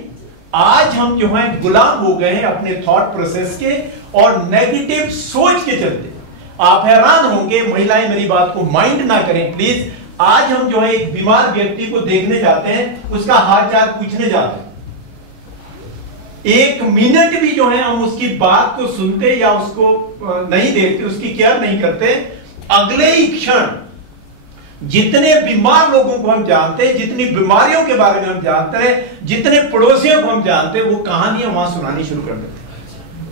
आज हम जो है गुलाम हो गए हैं अपने थॉट प्रोसेस के और नेगेटिव सोच के चलते। आप हैरान होंगे, महिलाएं मेरी बात को माइंड ना करें प्लीज। आज हम जो है एक बीमार व्यक्ति को देखने जाते हैं, उसका हाल चाल पूछने जाते हैं, एक मिनट भी जो है हम उसकी बात को सुनते या उसको नहीं देखते, उसकी केयर नहीं करते, अगले ही क्षण जितने बीमार लोगों को हम जानते हैं, जितनी बीमारियों के बारे में हम जानते हैं, जितने पड़ोसियों को हम जानते हैं, वो कहानियां वहां सुनानी शुरू कर देते हैं।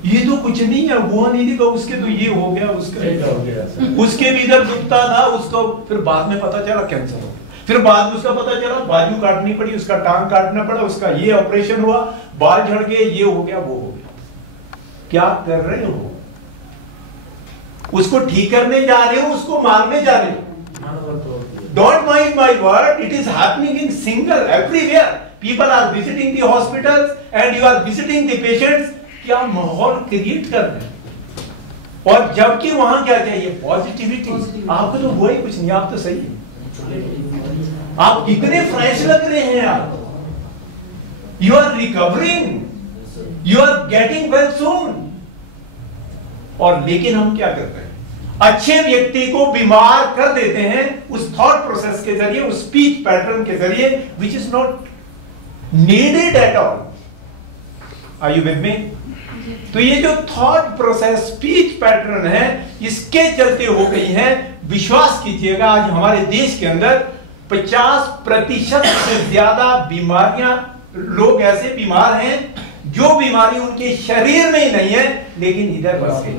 ये तो कुछ नहीं है, वो नहीं दिखा, उसके तो ये हो गया, उसका हो गया, उसके भी इधर दुखता था, उसको फिर बाद में पता चला कैंसर हो गया, फिर बाद में उसका पता चला बाजू काटनी पड़ी, उसका टांग काटना पड़ा, उसका ये ऑपरेशन हुआ, बाल झड़ गए, ये हो गया, वो हो गया। क्या कर रहे हो? उसको ठीक करने जा रहे हो, उसको मारने जा रहे हो। Don't mind my word, it is happening in single everywhere. People are visiting the hospitals and you are visiting the patients. क्या माहौल क्रिएट कर रहे हैं, और जबकि वहां क्या चाहिए? पॉजिटिविटी। आपको तो हुआ ही कुछ नहीं, आप तो सही है, आप कितने फ्रेश लग रहे हैं, आप you are recovering, you are getting well soon. और लेकिन हम क्या करते हैं? अच्छे व्यक्ति को बीमार कर देते हैं उस थॉट प्रोसेस के जरिए, उस स्पीच पैटर्न के जरिए, which is not needed at all. Are you with me? तो ये जो थॉट प्रोसेस, स्पीच पैटर्न है, इसके चलते हो गई है। विश्वास कीजिएगा आज हमारे देश के अंदर 50% से ज्यादा बीमारियां, लोग ऐसे बीमार हैं जो बीमारी उनके शरीर में ही नहीं है लेकिन इधर बस गई।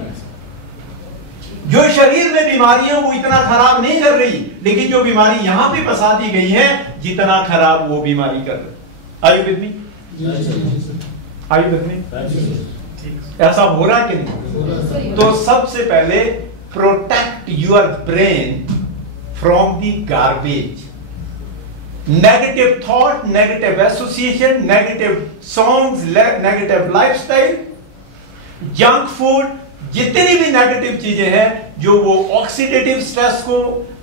जो शरीर में बीमारी है वो इतना खराब नहीं कर रही, लेकिन जो बीमारी यहां पे फंसा दी गई है जितना खराब वो बीमारी कर रही। Are you with me? Are you with me? ऐसा हो रहा कि नहीं? तो सबसे पहले protect your brain from the garbage, negative thought, negative association, negative songs, negative lifestyle, junk food, जितनी भी नेगेटिव चीजें हैं जो वो ऑक्सीडेटिव स्ट्रेस को,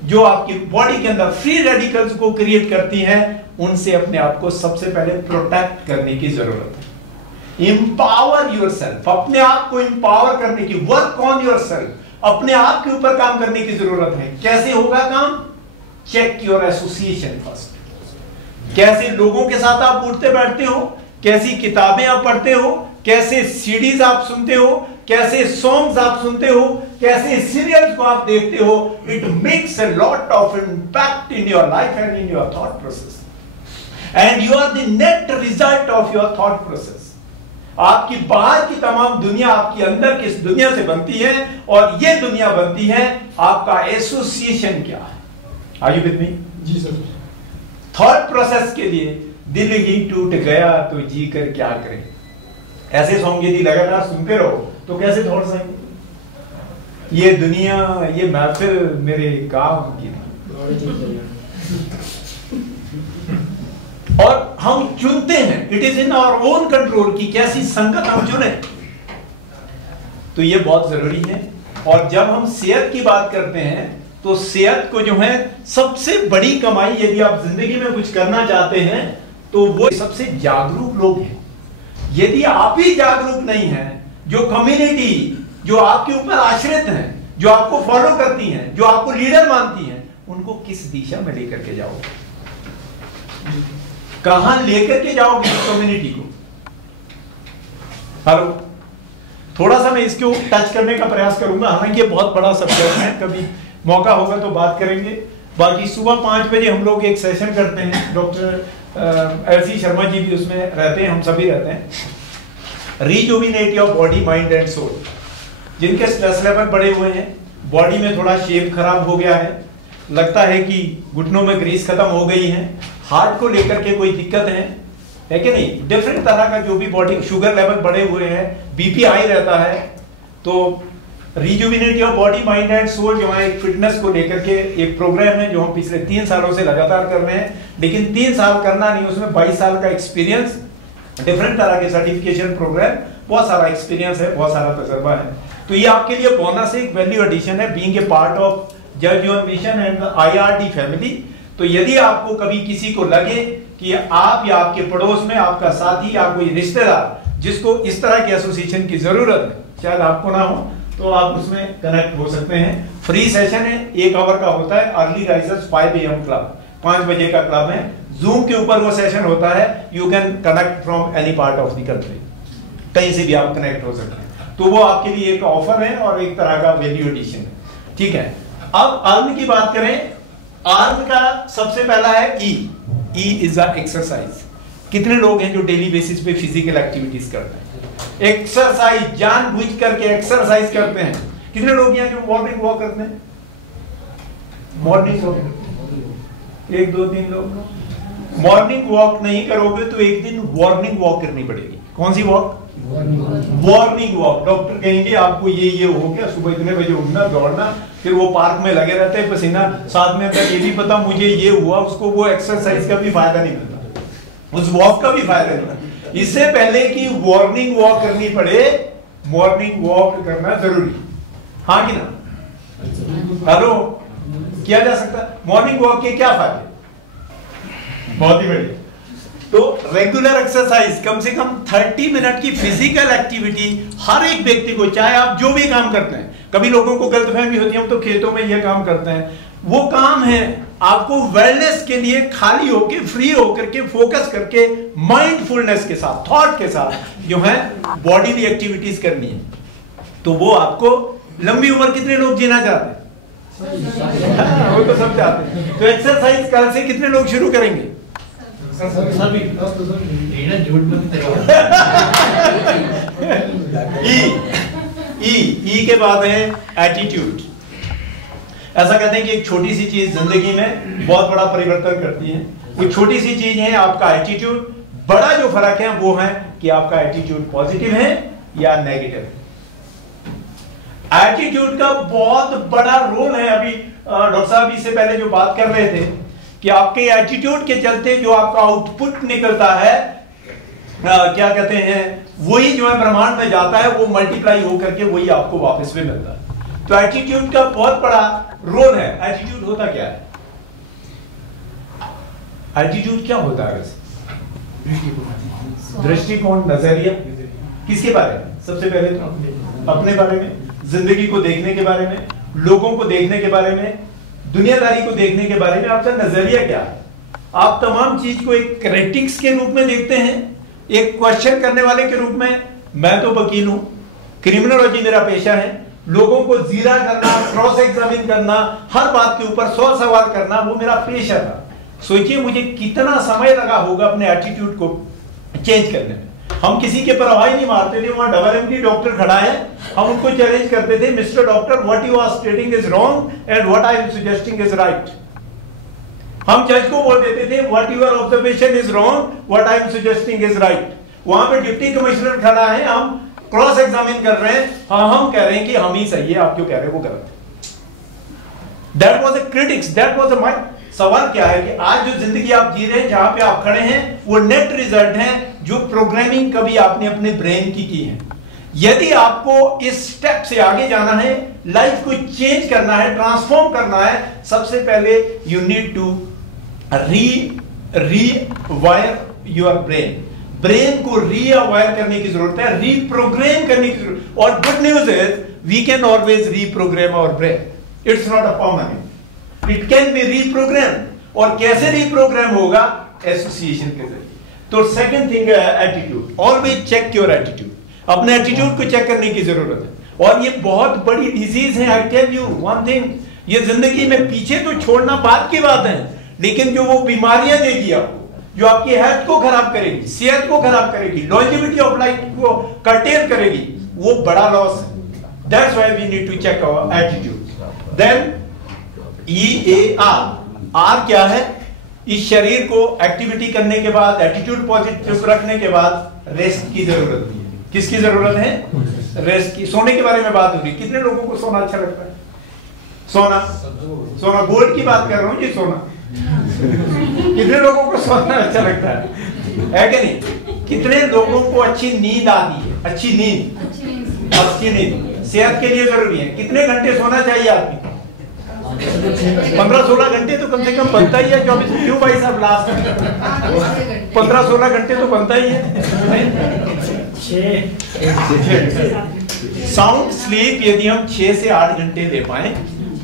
जो आपकी बॉडी के अंदर फ्री रेडिकल्स को क्रिएट करती हैं, उनसे अपने आप को सबसे पहले प्रोटेक्ट करने की जरूरत है। इंपावर योरसेल्फ, अपने आप को इंपावर करने की, वर्क ऑन योरसेल्फ, अपने आप के ऊपर काम करने की जरूरत है। कैसे होगा काम? Check your association first. कैसे लोगों के साथ आप उठते बैठते हो, कैसी किताबें आप पढ़ते हो, कैसे सीडीज आप सुनते हो, कैसे सॉन्ग्स आप सुनते हो, कैसे सीरियल्स को आप देखते हो। It makes a lot of impact in your life and in your thought process, and you are the net result of your thought process. आपकी बाहर की तमाम दुनिया आपकी अंदर की दुनिया से बनती है, और ये दुनिया बनती है आपका एसोसिएशन क्या है। Are you with me? जी सर। थॉट प्रोसेस के लिए दिल ही टूट गया तो जी कर क्या करें, ऐसे सॉन्ग यदि लगातार सुनते रहो तो कैसे थॉट्स आएंगे? ये दुनिया, ये महफिल मेरे काम की नहीं। और हम चुनते हैं, it is in our own control की कैसी संगत हम चुने, तो ये बहुत जरूरी है। और जब हम सेहत की बात करते हैं तो सेहत को जो है सबसे बड़ी कमाई, यदि आप जिंदगी में कुछ करना चाहते हैं तो वो सबसे जागरूक लोग हैं। यदि आप ही जागरूक नहीं हैं, जो कम्युनिटी जो आपके ऊपर आश्रित हैं, जो आपको फॉलो करती हैं, जो आपको लीडर मानती हैं, उनको किस दिशा में लेकर के जाओगे? कहां लेकर के जाओगे इस कम्युनिटी को? हेलो, थोड़ा सा मैं इसको टच करने का प्रयास करूंगा, हालांकि ये बहुत बड़ा सब्जेक्ट है, कभी मौका होगा तो बात करेंगे। बाकी सुबह 5 बजे हम लोग एक सेशन करते हैं, डॉक्टर एलसी शर्मा जी भी उसमें रहते हैं, हम सभी रहते हैं। Rejuvenate your body, mind and soul. जिनके स्ट्रेस लेवल बढ़े हुए हैं, बॉडी में थोड़ा शेप खराब हो गया है, लगता है कि घुटनों में ग्रीस खत्म हो गई है, हार्ट को लेकर के कोई दिक्कत है कि नहीं, डिफरेंट तरह का जो भी बॉडी, शुगर लेवल बढ़े हुए हैं, बीपी हाई रहता है, तो rejuvenate your body, mind and soul जो है एक फिटनेस को लेकर के एक प्रोग्राम है जो हम पिछले 3 सालों से लगातार कर रहे हैं। लेकिन 3 साल करना नहीं, उसमें 22 साल का एक्सपीरियंस, डिफरेंट तरह के सर्टिफिकेशन प्रोग्राम, बहुत सारा एक्सपीरियंस है, बहुत सारा तजर्बा है। तो ये आपके लिए बोनस है, एक वैल्यू एडिशन है, बीइंग ए पार्ट ऑफ जज your mission and IRD family. तो यदि आपको कभी किसी को लगे कि आप या आपके पड़ोस में आपका साथी या कोई रिश्तेदार जिसको इस तरह के एसोसिएशन की जरूरत है, शायद आपको ना हो, तो आप उसमें कनेक्ट हो सकते हैं। फ्री सेशन है, 1 आवर का होता है। अर्ली राइजर्स 5 AM क्लब, 5 बजे का क्लब है। जूम के ऊपर वो सेशन होता है। You can connect from any part of the country, कहीं से भी आप कनेक्ट हो सकते हैं। तो वो आपके लिए एक ऑफर है और एक तरह का वैल्यू एडिशन है, ठीक है। अब आर्म की बात करें, आर्म का सबसे पहला है ई इज अ एक्सरसाइज। कितने लोग हैं जो डेली बेसिस पे फिजिकल एक्टिविटीज करते हैं? एक्सरसाइज, जानबूझ करके एक्सरसाइज करते हैं। कितने लोग हैं जो मॉर्निंग वॉक करते हैं? मॉर्निंग वॉक 1 2 3 लोग। मॉर्निंग वॉक नहीं करोगे तो एक दिन वार्निंग वॉक करनी पड़ेगी। कौन सी वॉक? Warning walk. डॉक्टर कहेंगे आपको ये हो गया, सुबह इतने बजे उठना, दौड़ना, फिर वो पार्क में लगे रहते हैं पसीना, साथ में ये भी पता मुझे ये हुआ, उसको वो एक्सरसाइज का भी फायदा नहीं मिलता, उस वॉक का भी फायदा नहीं मिलता। इससे पहले कि वार्निंग वॉक करनी पड़े, मॉर्निंग वॉक करना जरूरी, हाँ कि ना? हेलो, किया जा सकता। मॉर्निंग वॉक के क्या फायदे? बहुत ही बढ़िया। तो रेगुलर एक्सरसाइज, कम से कम 30 मिनट की फिजिकल एक्टिविटी हर एक व्यक्ति को, चाहे आप जो भी काम करते हैं। कभी लोगों को गलतफहमी होती है हम तो खेतों में ये काम करते हैं, वो काम है आपको वेलनेस के लिए खाली होके, फ्री होकर के, फोकस करके, माइंडफुलनेस के साथ, थॉट के साथ जो है बॉडीली एक्टिविटीज करनी है। तो वो आपको लंबी उम्र कितने लोग जीना चाहते हैं? वो तो सब चाहते हैं। तो एक्सरसाइज कल से कितने लोग शुरू करेंगे? सभी झूठ में ई के बाद है एटीट्यूड। ऐसा कहते हैं कि एक छोटी सी चीज जिंदगी में बहुत बड़ा परिवर्तन करती है। वो छोटी सी चीज है आपका एटीट्यूड। बड़ा जो फर्क है वो है कि आपका एटीट्यूड पॉजिटिव है या नेगेटिव है। एटीट्यूड का बहुत बड़ा रोल है। अभी डॉक्टर साहब इससे पहले जो बात कर रहे थे कि आपके एटीट्यूड के चलते जो आपका आउटपुट निकलता है, क्या कहते हैं, वही जो है ब्रह्मांड में जाता है, वो मल्टीप्लाई होकर के वही आपको वापस में मिलता है। तो एटीट्यूड का बहुत बड़ा रोल है। एटीट्यूड होता क्या है? एटीट्यूड क्या होता है वैसे? दृष्टिकोण, नजरिया। किसके बारे में? सबसे पहले तो अपने बारे में, जिंदगी को देखने के बारे में, लोगों को देखने के बारे में, दुनियादारी को देखने के बारे में आपका नजरिया क्या है? आप तमाम चीज को एक क्रिटिक्स के रूप में देखते हैं, एक क्वेश्चन करने वाले के रूप में। मैं तो वकील हूं, क्रिमिनोलॉजी मेरा पेशा है। लोगों को जीरा करना, क्रॉस एग्जामिन करना, हर बात के ऊपर 100 सवाल करना, वो मेरा पेशा था। सोचिए मुझे कितना समय लगा होगा अपने एटीट्यूड को चेंज करने में। हम किसी के परवाह नहीं मारते थे। वहां डबल डॉक्टर खड़ा है, हम उनको चैलेंज करते थे, mister doctor what you are stating is wrong and what I am suggesting is right. हम जज को बोल देते थे what your observation is wrong, what I am suggesting is right. वहां पे डिप्टी कमिश्नर खड़ा है, हम क्रॉस एग्जामिन कर रहे हैं, हाँ हम कह रहे हैं कि हम ही सही है, आप क्यों कह रहे हैं वो गलत है। That was a critics, that was a my. सवाल क्या है कि आज जो जिंदगी आप जी रहे हैं, जहां पे आप खड़े हैं, वो नेट रिजल्ट है जो प्रोग्रामिंग कभी आपने अपने ब्रेन की है। यदि आपको इस स्टेप से आगे जाना है, लाइफ को चेंज करना है, ट्रांसफॉर्म करना है, सबसे पहले you need to rewire your brain. Brain को रीवायर करने की जरूरत है, रीप्रोग्राम करने की जरूरत। और good news is we can always reprogram our brain. It's not a permanent, it can be reprogram. और कैसे रीप्रोग्राम होगा? एसोसिएशन के जरिए। तो सेकंड थिंग है attitude. Always check your attitude. अपने एटीट्यूड को चेक करने की जरूरत है। और ये बहुत बड़ी डिजीज है। I tell you one thing, ये जिंदगी में पीछे तो छोड़ना बात की बात है, लेकिन जो वो बीमारियां देगी आपको, जो आपकी हेल्थ को खराब करेगी, सेहत को खराब करेगी, लॉन्जेविटी ऑफ लाइफ को कर्टेल करेगी, वो बड़ा लॉस है। That's why we need to check our attitude. Then EAR। R क्या है? इस शरीर को एक्टिविटी करने के बाद, एटीट्यूड पॉजिटिव रखने के बाद रेस्ट की जरूरत है। किसकी जरूरत है? रेस्ट की। सोने के बारे में बात हो रही। कितने लोगों को सोना अच्छा लगता है? सोना गोल्ड की बात कर रहा हूं जी। सोना कितने लोगों को सोना अच्छा लगता है कि नहीं? कितने लोगों को अच्छी नींद आती है? अच्छी नींद सेहत के लिए जरूरी है। कितने घंटे सोना चाहिए आदमी? 15-16 घंटे तो कम से कम बनता ही है। 24 क्यों भाई साहब? लास्ट 15-16 घंटे तो बनता ही है। साउंड स्लीप यदि हम 6 से 8 घंटे ले पाए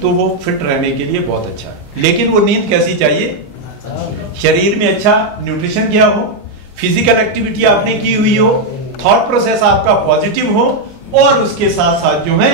तो वो फिट रहने के लिए बहुत अच्छा है। लेकिन वो नींद कैसी चाहिए? शरीर में अच्छा न्यूट्रिशन किया हो, फिजिकल एक्टिविटी आपने की हुई हो, थॉट प्रोसेस आपका पॉजिटिव हो, और उसके साथ साथ जो है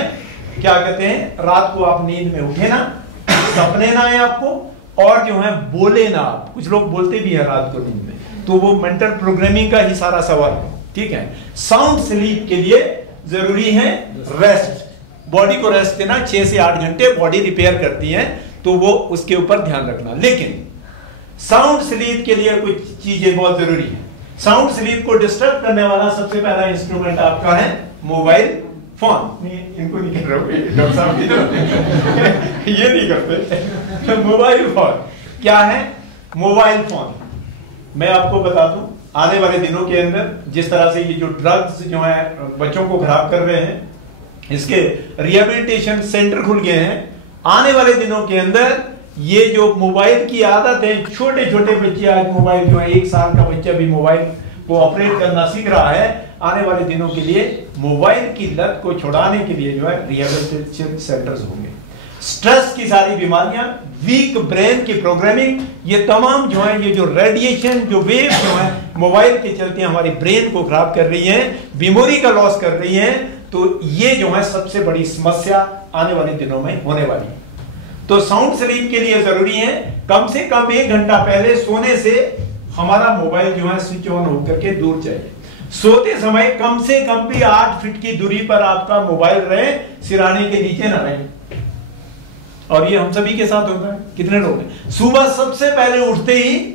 क्या कहते हैं, रात को आप नींद में उठे ना, सपने ना आए आपको, और जो है बोले ना आप। कुछ लोग बोलते भी हैं रात को नींद में, तो वो मेंटल प्रोग्रामिंग का ही सारा सवाल है। ठीक है, साउंड स्लीप के लिए जरूरी है रेस्ट। बॉडी को रेस्ट देना, 6 से 8 घंटे बॉडी रिपेयर करती है, तो वो उसके ऊपर ध्यान रखना। लेकिन साउंड स्लीप के लिए कुछ चीजें बहुत जरूरी है। साउंड स्लीप को डिस्टर्ब करने वाला सबसे पहला इंस्ट्रूमेंट आपका है मोबाइल फोन। इनको नहीं कर रहे डॉक्टर साहब, ये नहीं करते। मोबाइल फोन क्या है? मोबाइल फोन मैं आपको बता दूं, आने वाले दिनों के अंदर जिस तरह से ये जो ड्रग्स जो है बच्चों को खराब कर रहे हैं, इसके रिहेबिलिटेशन सेंटर खुल गए हैं। आने वाले दिनों के अंदर ये जो मोबाइल की आदत है, छोटे छोटे बच्चे आज मोबाइल जो है, 1 साल का बच्चा भी मोबाइल को ऑपरेट करना सीख रहा है। आने वाले दिनों के लिए मोबाइल की लत को छुड़ाने के लिए जो है रिहेबिलिटेशन सेंटर्स होंगे। स्ट्रेस की सारी बीमारियां, वीक ब्रेन की प्रोग्रामिंग, ये तमाम जो है, ये जो रेडिएशन, जो वेव जो है मोबाइल के चलते हमारी ब्रेन को खराब कर रही है, मेमोरी का लॉस कर रही है। तो ये जो है सबसे बड़ी समस्या आने वाले दिनों में होने वाली है। तो साउंड स्लीप के लिए जरूरी है कम से कम 1 घंटा पहले सोने से हमारा मोबाइल जो है स्विच ऑन होकर के दूर चाहिए। सोते समय कम से कम भी 8 फीट की दूरी पर आपका मोबाइल रहे, सिराने के नीचे ना रहे। और ये हम सभी के साथ होता है। कितने लोग हैं सुबह सबसे पहले उठते ही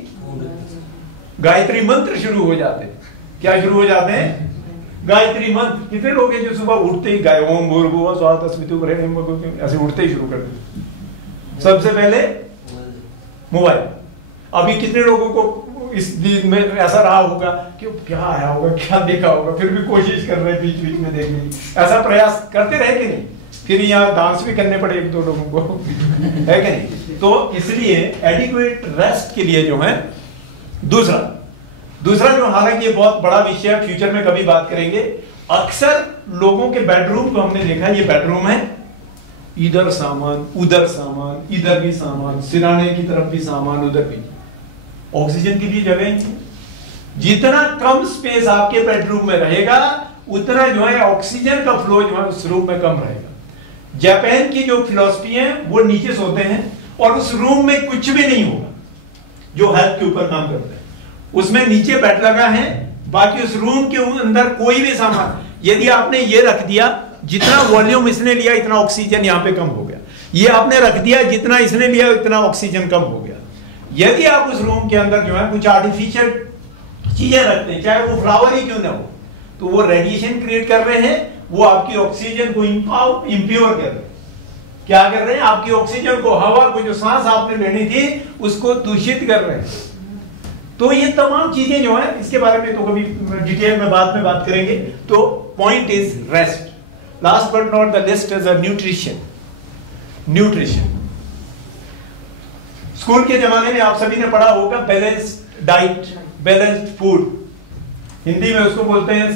गायत्री मंत्र शुरू हो जाते हैं। क्या शुरू हो जाते हैं? गायत्री मंत्र। कितने लोग हैं जो सुबह उठते ही गाय ओम भूर्भुवः स्वः तस्मितुर्वरेण्यं ऐसे उठते ही शुरू कर देते? सबसे पहले मोबाइल। अभी कितने लोगों को इस दिन में ऐसा रहा होगा कि क्या आया होगा, क्या देखा होगा, फिर भी कोशिश कर रहे हैं बीच बीच में देखने की। ऐसा प्रयास करते रहे कि नहीं? फिर यहाँ डांस भी करने पड़े 1-2 लोगों को है कि नहीं? तो इसलिए एडिक्वेट रेस्ट के लिए जो है दूसरा जो हालांकि ये बहुत बड़ा विषय है, फ्यूचर में कभी बात करेंगे। अक्सर लोगों के बेडरूम को हमने देखा, ये बेडरूम है, इधर सामान, उधर सामान, इधर भी सामान, सिराने की तरफ भी सामान, उधर भी। ऑक्सीजन के लिए जगह नहीं। जितना कम स्पेस आपके बेडरूम में रहेगा उतना जो है ऑक्सीजन का फ्लो जो है उस रूम में कम रहेगा। जापान की जो फिलॉसफी है वो नीचे सोते हैं और उस रूम में कुछ भी नहीं होगा जो हेल्थ के ऊपर काम करता है। उसमें नीचे बेड लगा है, बाकी उस रूम के अंदर कोई भी सामान, यदि आपने ये रख दिया, जितना वॉल्यूम इसने लिया इतना ऑक्सीजन यहाँ पे कम हो गया। ये आपने रख दिया, जितना इसने लिया उतना ऑक्सीजन कम हो गया। यदि आप उस रूम के अंदर जो है कुछ आर्टिफिशियल चीजें रखते हैं, चाहे वो फ्लावर ही क्यों ना हो, तो वो रेडिएशन क्रिएट कर रहे हैं, वो आपकी ऑक्सीजन को इंप्योर कर रहे हैं। क्या कर रहे हैं? आपकी ऑक्सीजन को, हवा को, जो सांस आपने लेनी थी उसको दूषित कर रहे हैं। तो ये तमाम चीजें जो है, इसके बारे में तो कभी डिटेल में बाद में बात करेंगे। तो point is rest. Last but not the list is nutrition. School के जमाने में आप सभी ने पढ़ा होगा balanced diet, balanced food. Hindi में उसको बोलते हैं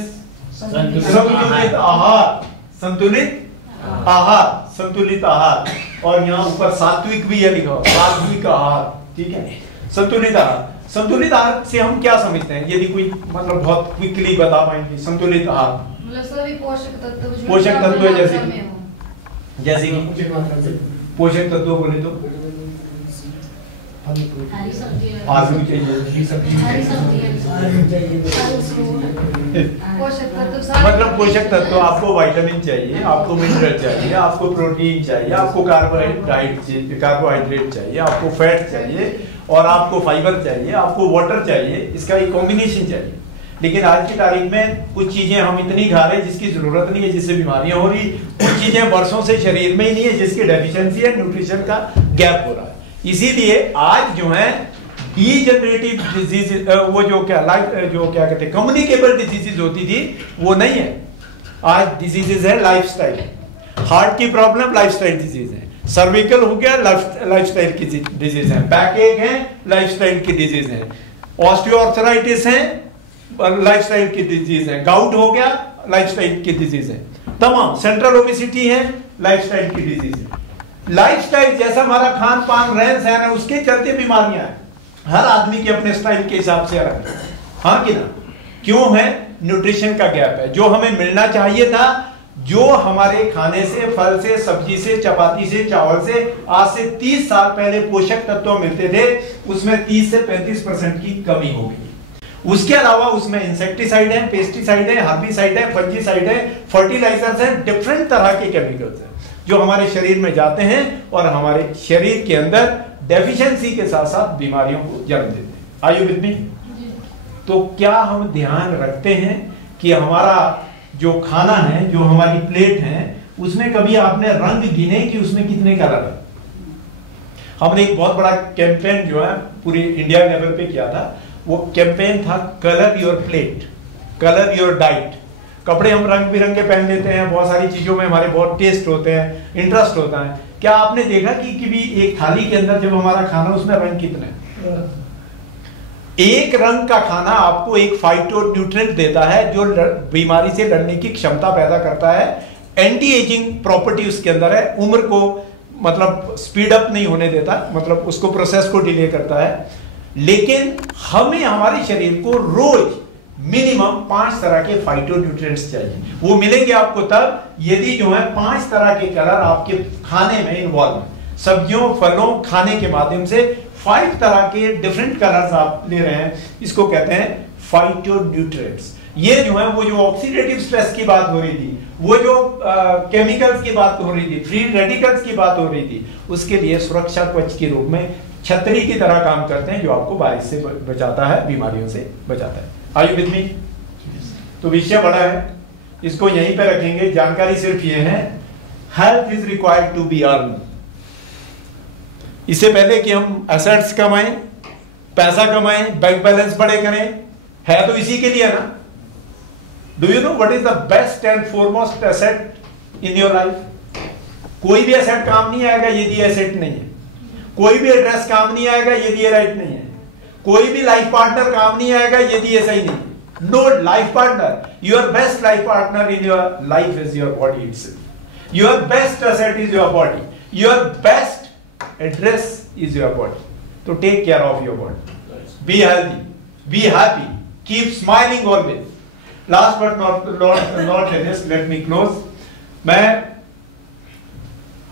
संतुलित आहार। संतुलित आहार। और यहाँ ऊपर सात्विक भी है लिखा हुआ, सात्विक आहार। ठीक है, संतुलित आहार। संतुलित आहार से हम क्या समझते हैं? यदि कोई मतलब बहुत क्विकली बता पाएंगे संतुलित आहार? मतलब सभी पोषक तत्व जैसे कि पोषक तत्व बोले तो आलू चाहिए, मतलब पोषक तत्व आपको विटामिन चाहिए, आपको मिनरल चाहिए, आपको प्रोटीन चाहिए, आपको कार्बोहाइड्रेट चाहिए, आपको फैट चाहिए और आपको फाइबर चाहिए, आपको वाटर चाहिए। इसका एक कॉम्बिनेशन चाहिए। लेकिन आज की तारीख में कुछ चीजें हम इतनी खा रहे हैं जिसकी जरूरत नहीं है, जिससे बीमारियां हो रही। कुछ चीजें वर्षों से शरीर में ही नहीं है, जिसकी डेफिशिएंसी है, न्यूट्रिशन का गैप हो रहा है। इसीलिए आज जो है डीजेनरेटिव डिजीज, वो जो क्या कहते हैं कम्युनिकेबल डिजीजेज होती थी वो नहीं है। आज डिजीजेज है लाइफस्टाइल। हार्ट की प्रॉब्लम लाइफस्टाइल डिजीज है, सर्विकल हो गया लाइफस्टाइल की डिजीज है, बैक एक है लाइफस्टाइल की डिजीज है, ऑस्टियोआर्थराइटिस है लाइफस्टाइल की डिजीज है, गाउट हो गया लाइफस्टाइल की डिजीज है, तमाम सेंट्रल ओबेसिटी है लाइफस्टाइल की डिजीज है। लाइफस्टाइल जैसा हमारा खान पान रहन सहन है उसके चलते बीमारियां हैं। हर आदमी के अपने स्टाइल के हिसाब से अलग है, हाँ कि ना? क्यों है? न्यूट्रिशन का गैप है। जो हमें मिलना चाहिए था, जो हमारे खाने से, फल से, सब्जी से, चपाती से, चावल से आज से 30 साल पहले पोषक तत्व मिलते थे, उसमें 30 से 35% की कमी हो गई। उसके अलावा उसमें इंसेक्टिसाइड है, पेस्टिसाइड है, हर्बिसाइड है, फंजीसाइड है, फर्टिलाइजर्स है, डिफरेंट तरह के केमिकल्स हैं जो हमारे शरीर में जाते हैं और हमारे शरीर के अंदर डेफिशिएंसी के साथ साथ बीमारियों को जन्म देते हैं। Are you with me? तो क्या हम ध्यान रखते हैं कि हमारा जो खाना है, जो हमारी प्लेट है, उसमें कभी आपने रंग गिने कि उसमें कितने कलर है? हमने एक बहुत बड़ा कैंपेन जो है पूरी इंडिया लेवल पे किया था। वो कैंपेन था colour your plate, colour your diet. कपड़े हम रंग बिरंगे पहन लेते हैं, बहुत सारी चीजों में हमारे बहुत टेस्ट होते हैं, इंटरेस्ट होता है। क्या आपने देखा कि भी एक थाली के अंदर जब हमारा खाना, उसमें रंग कितने हैं? एक रंग का खाना आपको एक फाइटोन्यूट्रिएंट देता है जो बीमारी से लड़ने की क्षमता पैदा करता है, एंटी एजिंग प्रॉपर्टी उसके अंदर है, उम्र को मतलब स्पीड अप नहीं होने देता, मतलब उसको प्रोसेस को डिले करता है। लेकिन हमें हमारे शरीर को रोज मिनिमम 5 तरह के फाइटोन्यूट्रिएंट्स चाहिए। वो मिलेंगे आपको तब यदि जो है 5 तरह के कलर आपके खाने में इन्वॉल्व है। सब्जियों फलों खाने के माध्यम से 5 तरह के डिफरेंट कलर्स आप ले रहे हैं, इसको कहते हैं फाइटोन्यूट्रिएंट्स। ये जो है वो जो ऑक्सीडेटिव स्ट्रेस की बात हो रही थी, वो जो केमिकल्स की बात हो रही थी, फ्री रेडिकल्स की बात हो रही थी, उसके लिए सुरक्षा कवच के रूप में छतरी की तरह काम करते हैं, जो आपको बारिश से बचाता है, बीमारियों से बचाता है। Are you with me? तो विषय बड़ा है, इसको यहीं पे रखेंगे। जानकारी सिर्फ ये है, health is required to be earn. इससे पहले कि हम एसेट्स कमाएं, पैसा कमाएं, बैंक बैलेंस बड़े करें, है तो इसी के लिए ना। Do you know what is the best and foremost asset in your life? कोई भी एसेट काम नहीं आएगा यदि एसेट नहीं है, कोई भी एड्रेस काम नहीं आएगा यदि ये राइट नहीं है, कोई भी लाइफ पार्टनर काम नहीं आएगा यदि ये सही नहीं है। No life partner, your best life partner in your life is your body itself. Your best asset is your body, your best address is your body. तो take care of your body, be healthy, be happy, keep smiling always. Last but not least, let me close. मैं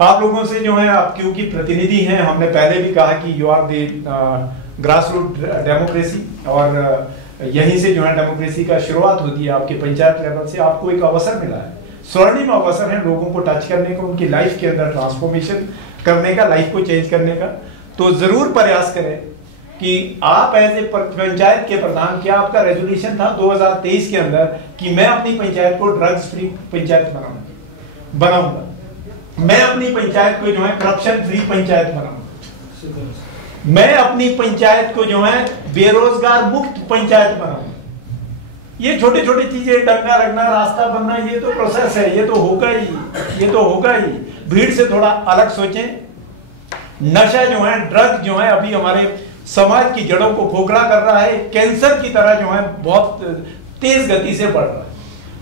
आप लोगों से जो है, आप क्योंकि प्रतिनिधि हैं, हमने पहले भी कहा कि you are the grass root democracy, और यहीं से जो है डेमोक्रेसी का शुरुआत होती है, आपके पंचायत लेवल से। आपको एक अवसर मिला है, स्वर्णिम अवसर है लोगों को टच करने का, उनकी लाइफ के अंदर ट्रांसफॉर्मेशन करने का, लाइफ को चेंज करने का। तो जरूर प्रयास करें कि आप एज ए पंचायत के प्रधान, क्या आपका रेजोल्यूशन था 2023 के अंदर कि मैं अपनी पंचायत को ड्रग्स फ्री पंचायत बनाऊंगा, मैं अपनी पंचायत को जो है करप्शन फ्री पंचायत बनाऊंगा, मैं अपनी पंचायत को जो है बेरोजगार मुक्त पंचायत बनाऊंगा। ये छोटे छोटे चीजें, डंगा रखना, रास्ता बनना, ये तो प्रोसेस है, ये तो होगा ही, ये तो होगा ही। भीड़ से थोड़ा अलग सोचें। नशा जो है, ड्रग जो है, अभी हमारे समाज की जड़ों को खोखला कर रहा है, कैंसर की तरह जो है बहुत तेज गति से बढ़ रहा है।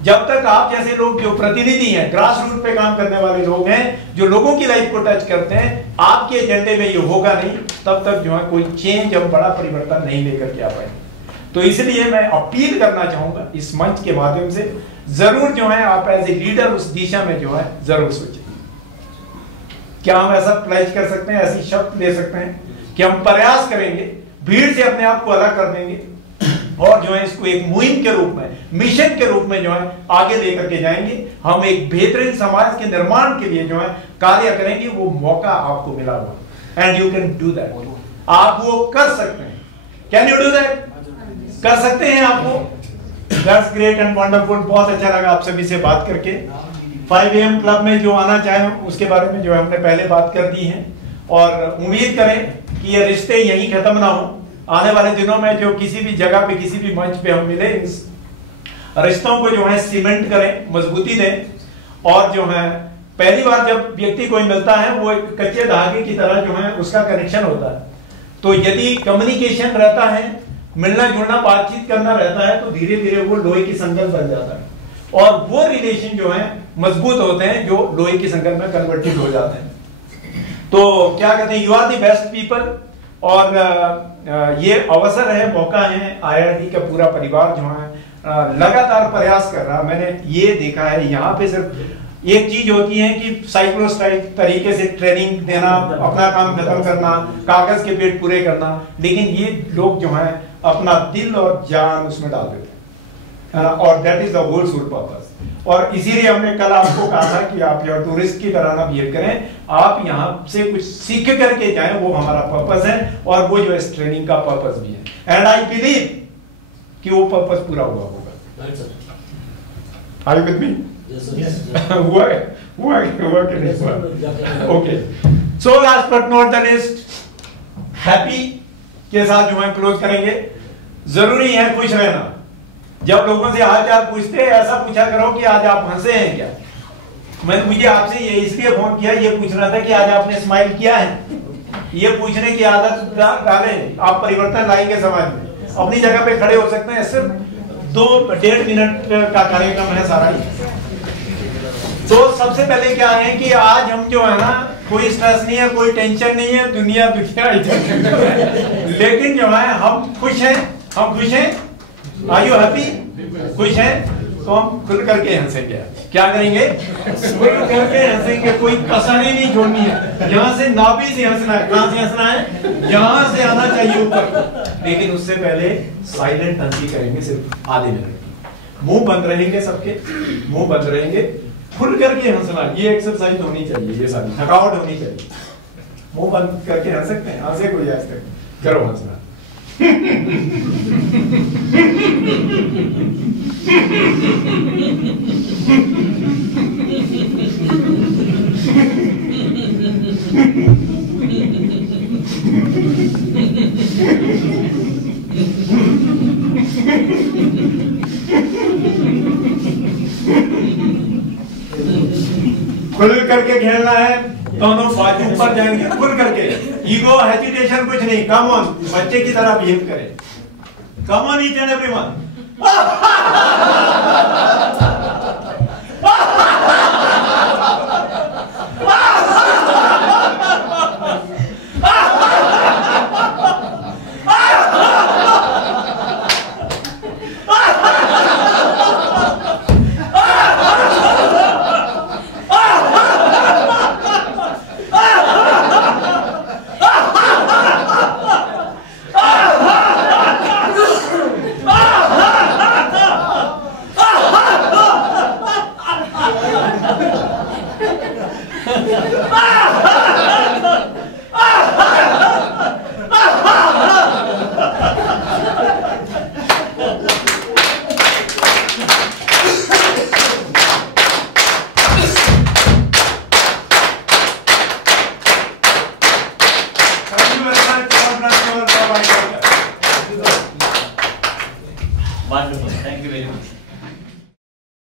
जब तक आप जैसे लोग जो प्रतिनिधि हैं, ग्रास रूट पे काम करने वाले लोग हैं, जो लोगों की लाइफ को टच करते हैं, आपके एजेंडे में ये होगा नहीं, तब तक जो है कोई चेंज, हम बड़ा परिवर्तन नहीं लेकर के आ पाएंगे। तो इसलिए मैं अपील करना चाहूंगा इस मंच के माध्यम से, जरूर जो है आप एज ए लीडर उस दिशा में जो है जरूर सोचें। क्या हम ऐसा प्लेज कर सकते हैं, ऐसी शब्द ले सकते हैं कि हम प्रयास करेंगे, भीड़ से अपने आप को अलग कर देंगे, और जो है इसको एक मुहिम के रूप में, मिशन के रूप में जो है आगे लेकर के जाएंगे। हम एक बेहतरीन समाज के निर्माण के लिए जो है कार्य करेंगे। वो मौका आपको मिला हुआ, and you can do that. आप वो कर सकते हैं। Can you do that? कर सकते हैं आप वो। That's great and wonderful. बहुत अच्छा लगा आप सभी से बात करके। 5 AM क्लब में जो आना चाहे उसके बारे में जो है हमने पहले बात कर दी है, और उम्मीद करें कि ये रिश्ते यहीं खत्म ना हो। आने वाले दिनों में जो किसी भी जगह पे, किसी भी मंच पे हम मिले, इस रिश्तों को जो है सीमेंट करें, मजबूती दें, और जो है पहली बार जब व्यक्ति कोई मिलता है वो एक कच्चे धागे की तरह जो है उसका कनेक्शन होता है। तो यदि कम्युनिकेशन रहता है, मिलना जुलना, बातचीत करना रहता है, तो धीरे धीरे वो लोहे की संगल बन जाता है, और वो रिलेशन जो है मजबूत होते हैं, जो लोहे की संगल में कन्वर्टेड हो जाते हैं। तो क्या कहते हैं, you are the best people. और ये अवसर है, मौका है, IRD का पूरा परिवार जो है लगातार प्रयास कर रहा। मैंने ये देखा है, यहाँ पे सिर्फ एक चीज होती है कि साइक्लोस्टाइल तरीके से ट्रेनिंग देना, अपना काम खत्म करना, कागज के पेट पूरे करना, लेकिन ये लोग जो है अपना दिल और जान उसमें डाल देते हैं, और that is the whole sole purpose. और इसीलिए हमने कल आपको कहा था कि आप यहाँ टूरिस्ट की तरह ना बिहेव करें, आप यहाँ से कुछ सीख करके जाएं, वो हमारा पर्पस है, और वो जो इस ट्रेनिंग का पर्पस भी है। एंड आई बिलीव कि वो पर्पस पूरा हुआ होगा। Are you with me? हुआ कि नहीं हुआ? Okay, so last but not the least, happy के साथ जो है क्लोज करेंगे। जरूरी है खुश रहना। जब लोगों से हाल चाल पूछते हैं, ऐसा पूछा करो कि आज आप हंसे हैं क्या। मुझे आपसे ये इसलिए फोन किया, ये पूछना था कि आज आपने स्माइल किया है। ये पूछने की आदत डालें, आप परिवर्तन लाएंगे समाज में। अपनी जगह पे खड़े हो सकते हैं, सिर्फ 2-1.5 मिनट का कार्यक्रम है सारा ही। तो सबसे पहले क्या है कि आज हम जो है ना, कोई स्ट्रेस नहीं है, कोई टेंशन नहीं है, दुनिया लेकिन जो है हम खुश हैं। हम खुश हैं। Are you happy? खुश हैं? तो हम खुल करके हंसेंगे। क्या करेंगे? खुल करके हंसेंगे, कोई कसर ही नहीं छोड़नी है। यहाँ से नाभि से हंसना है। कहां से हंसना है? यहाँ से आना चाहिए ऊपर। लेकिन उससे पहले साइलेंट हंसी करेंगे, सिर्फ आधे मिनट की। मुंह बंद रहेंगे, सबके मुंह बंद रहेंगे, खुल करके हंसना। ये एक्सरसाइज होनी चाहिए, ये सारी थकावट होनी चाहिए। मुंह बंद करके हंस सकते हैं? हंसे कोई आज तक? करो हंसना। खुल करके खेलना है, दोनों बाजू ऊपर जाएंगे, खुल करके। ईगो हेजिटेशन कुछ नहीं। कम ऑन, बच्चे की तरह बिहेव करें। Come on each and everyone.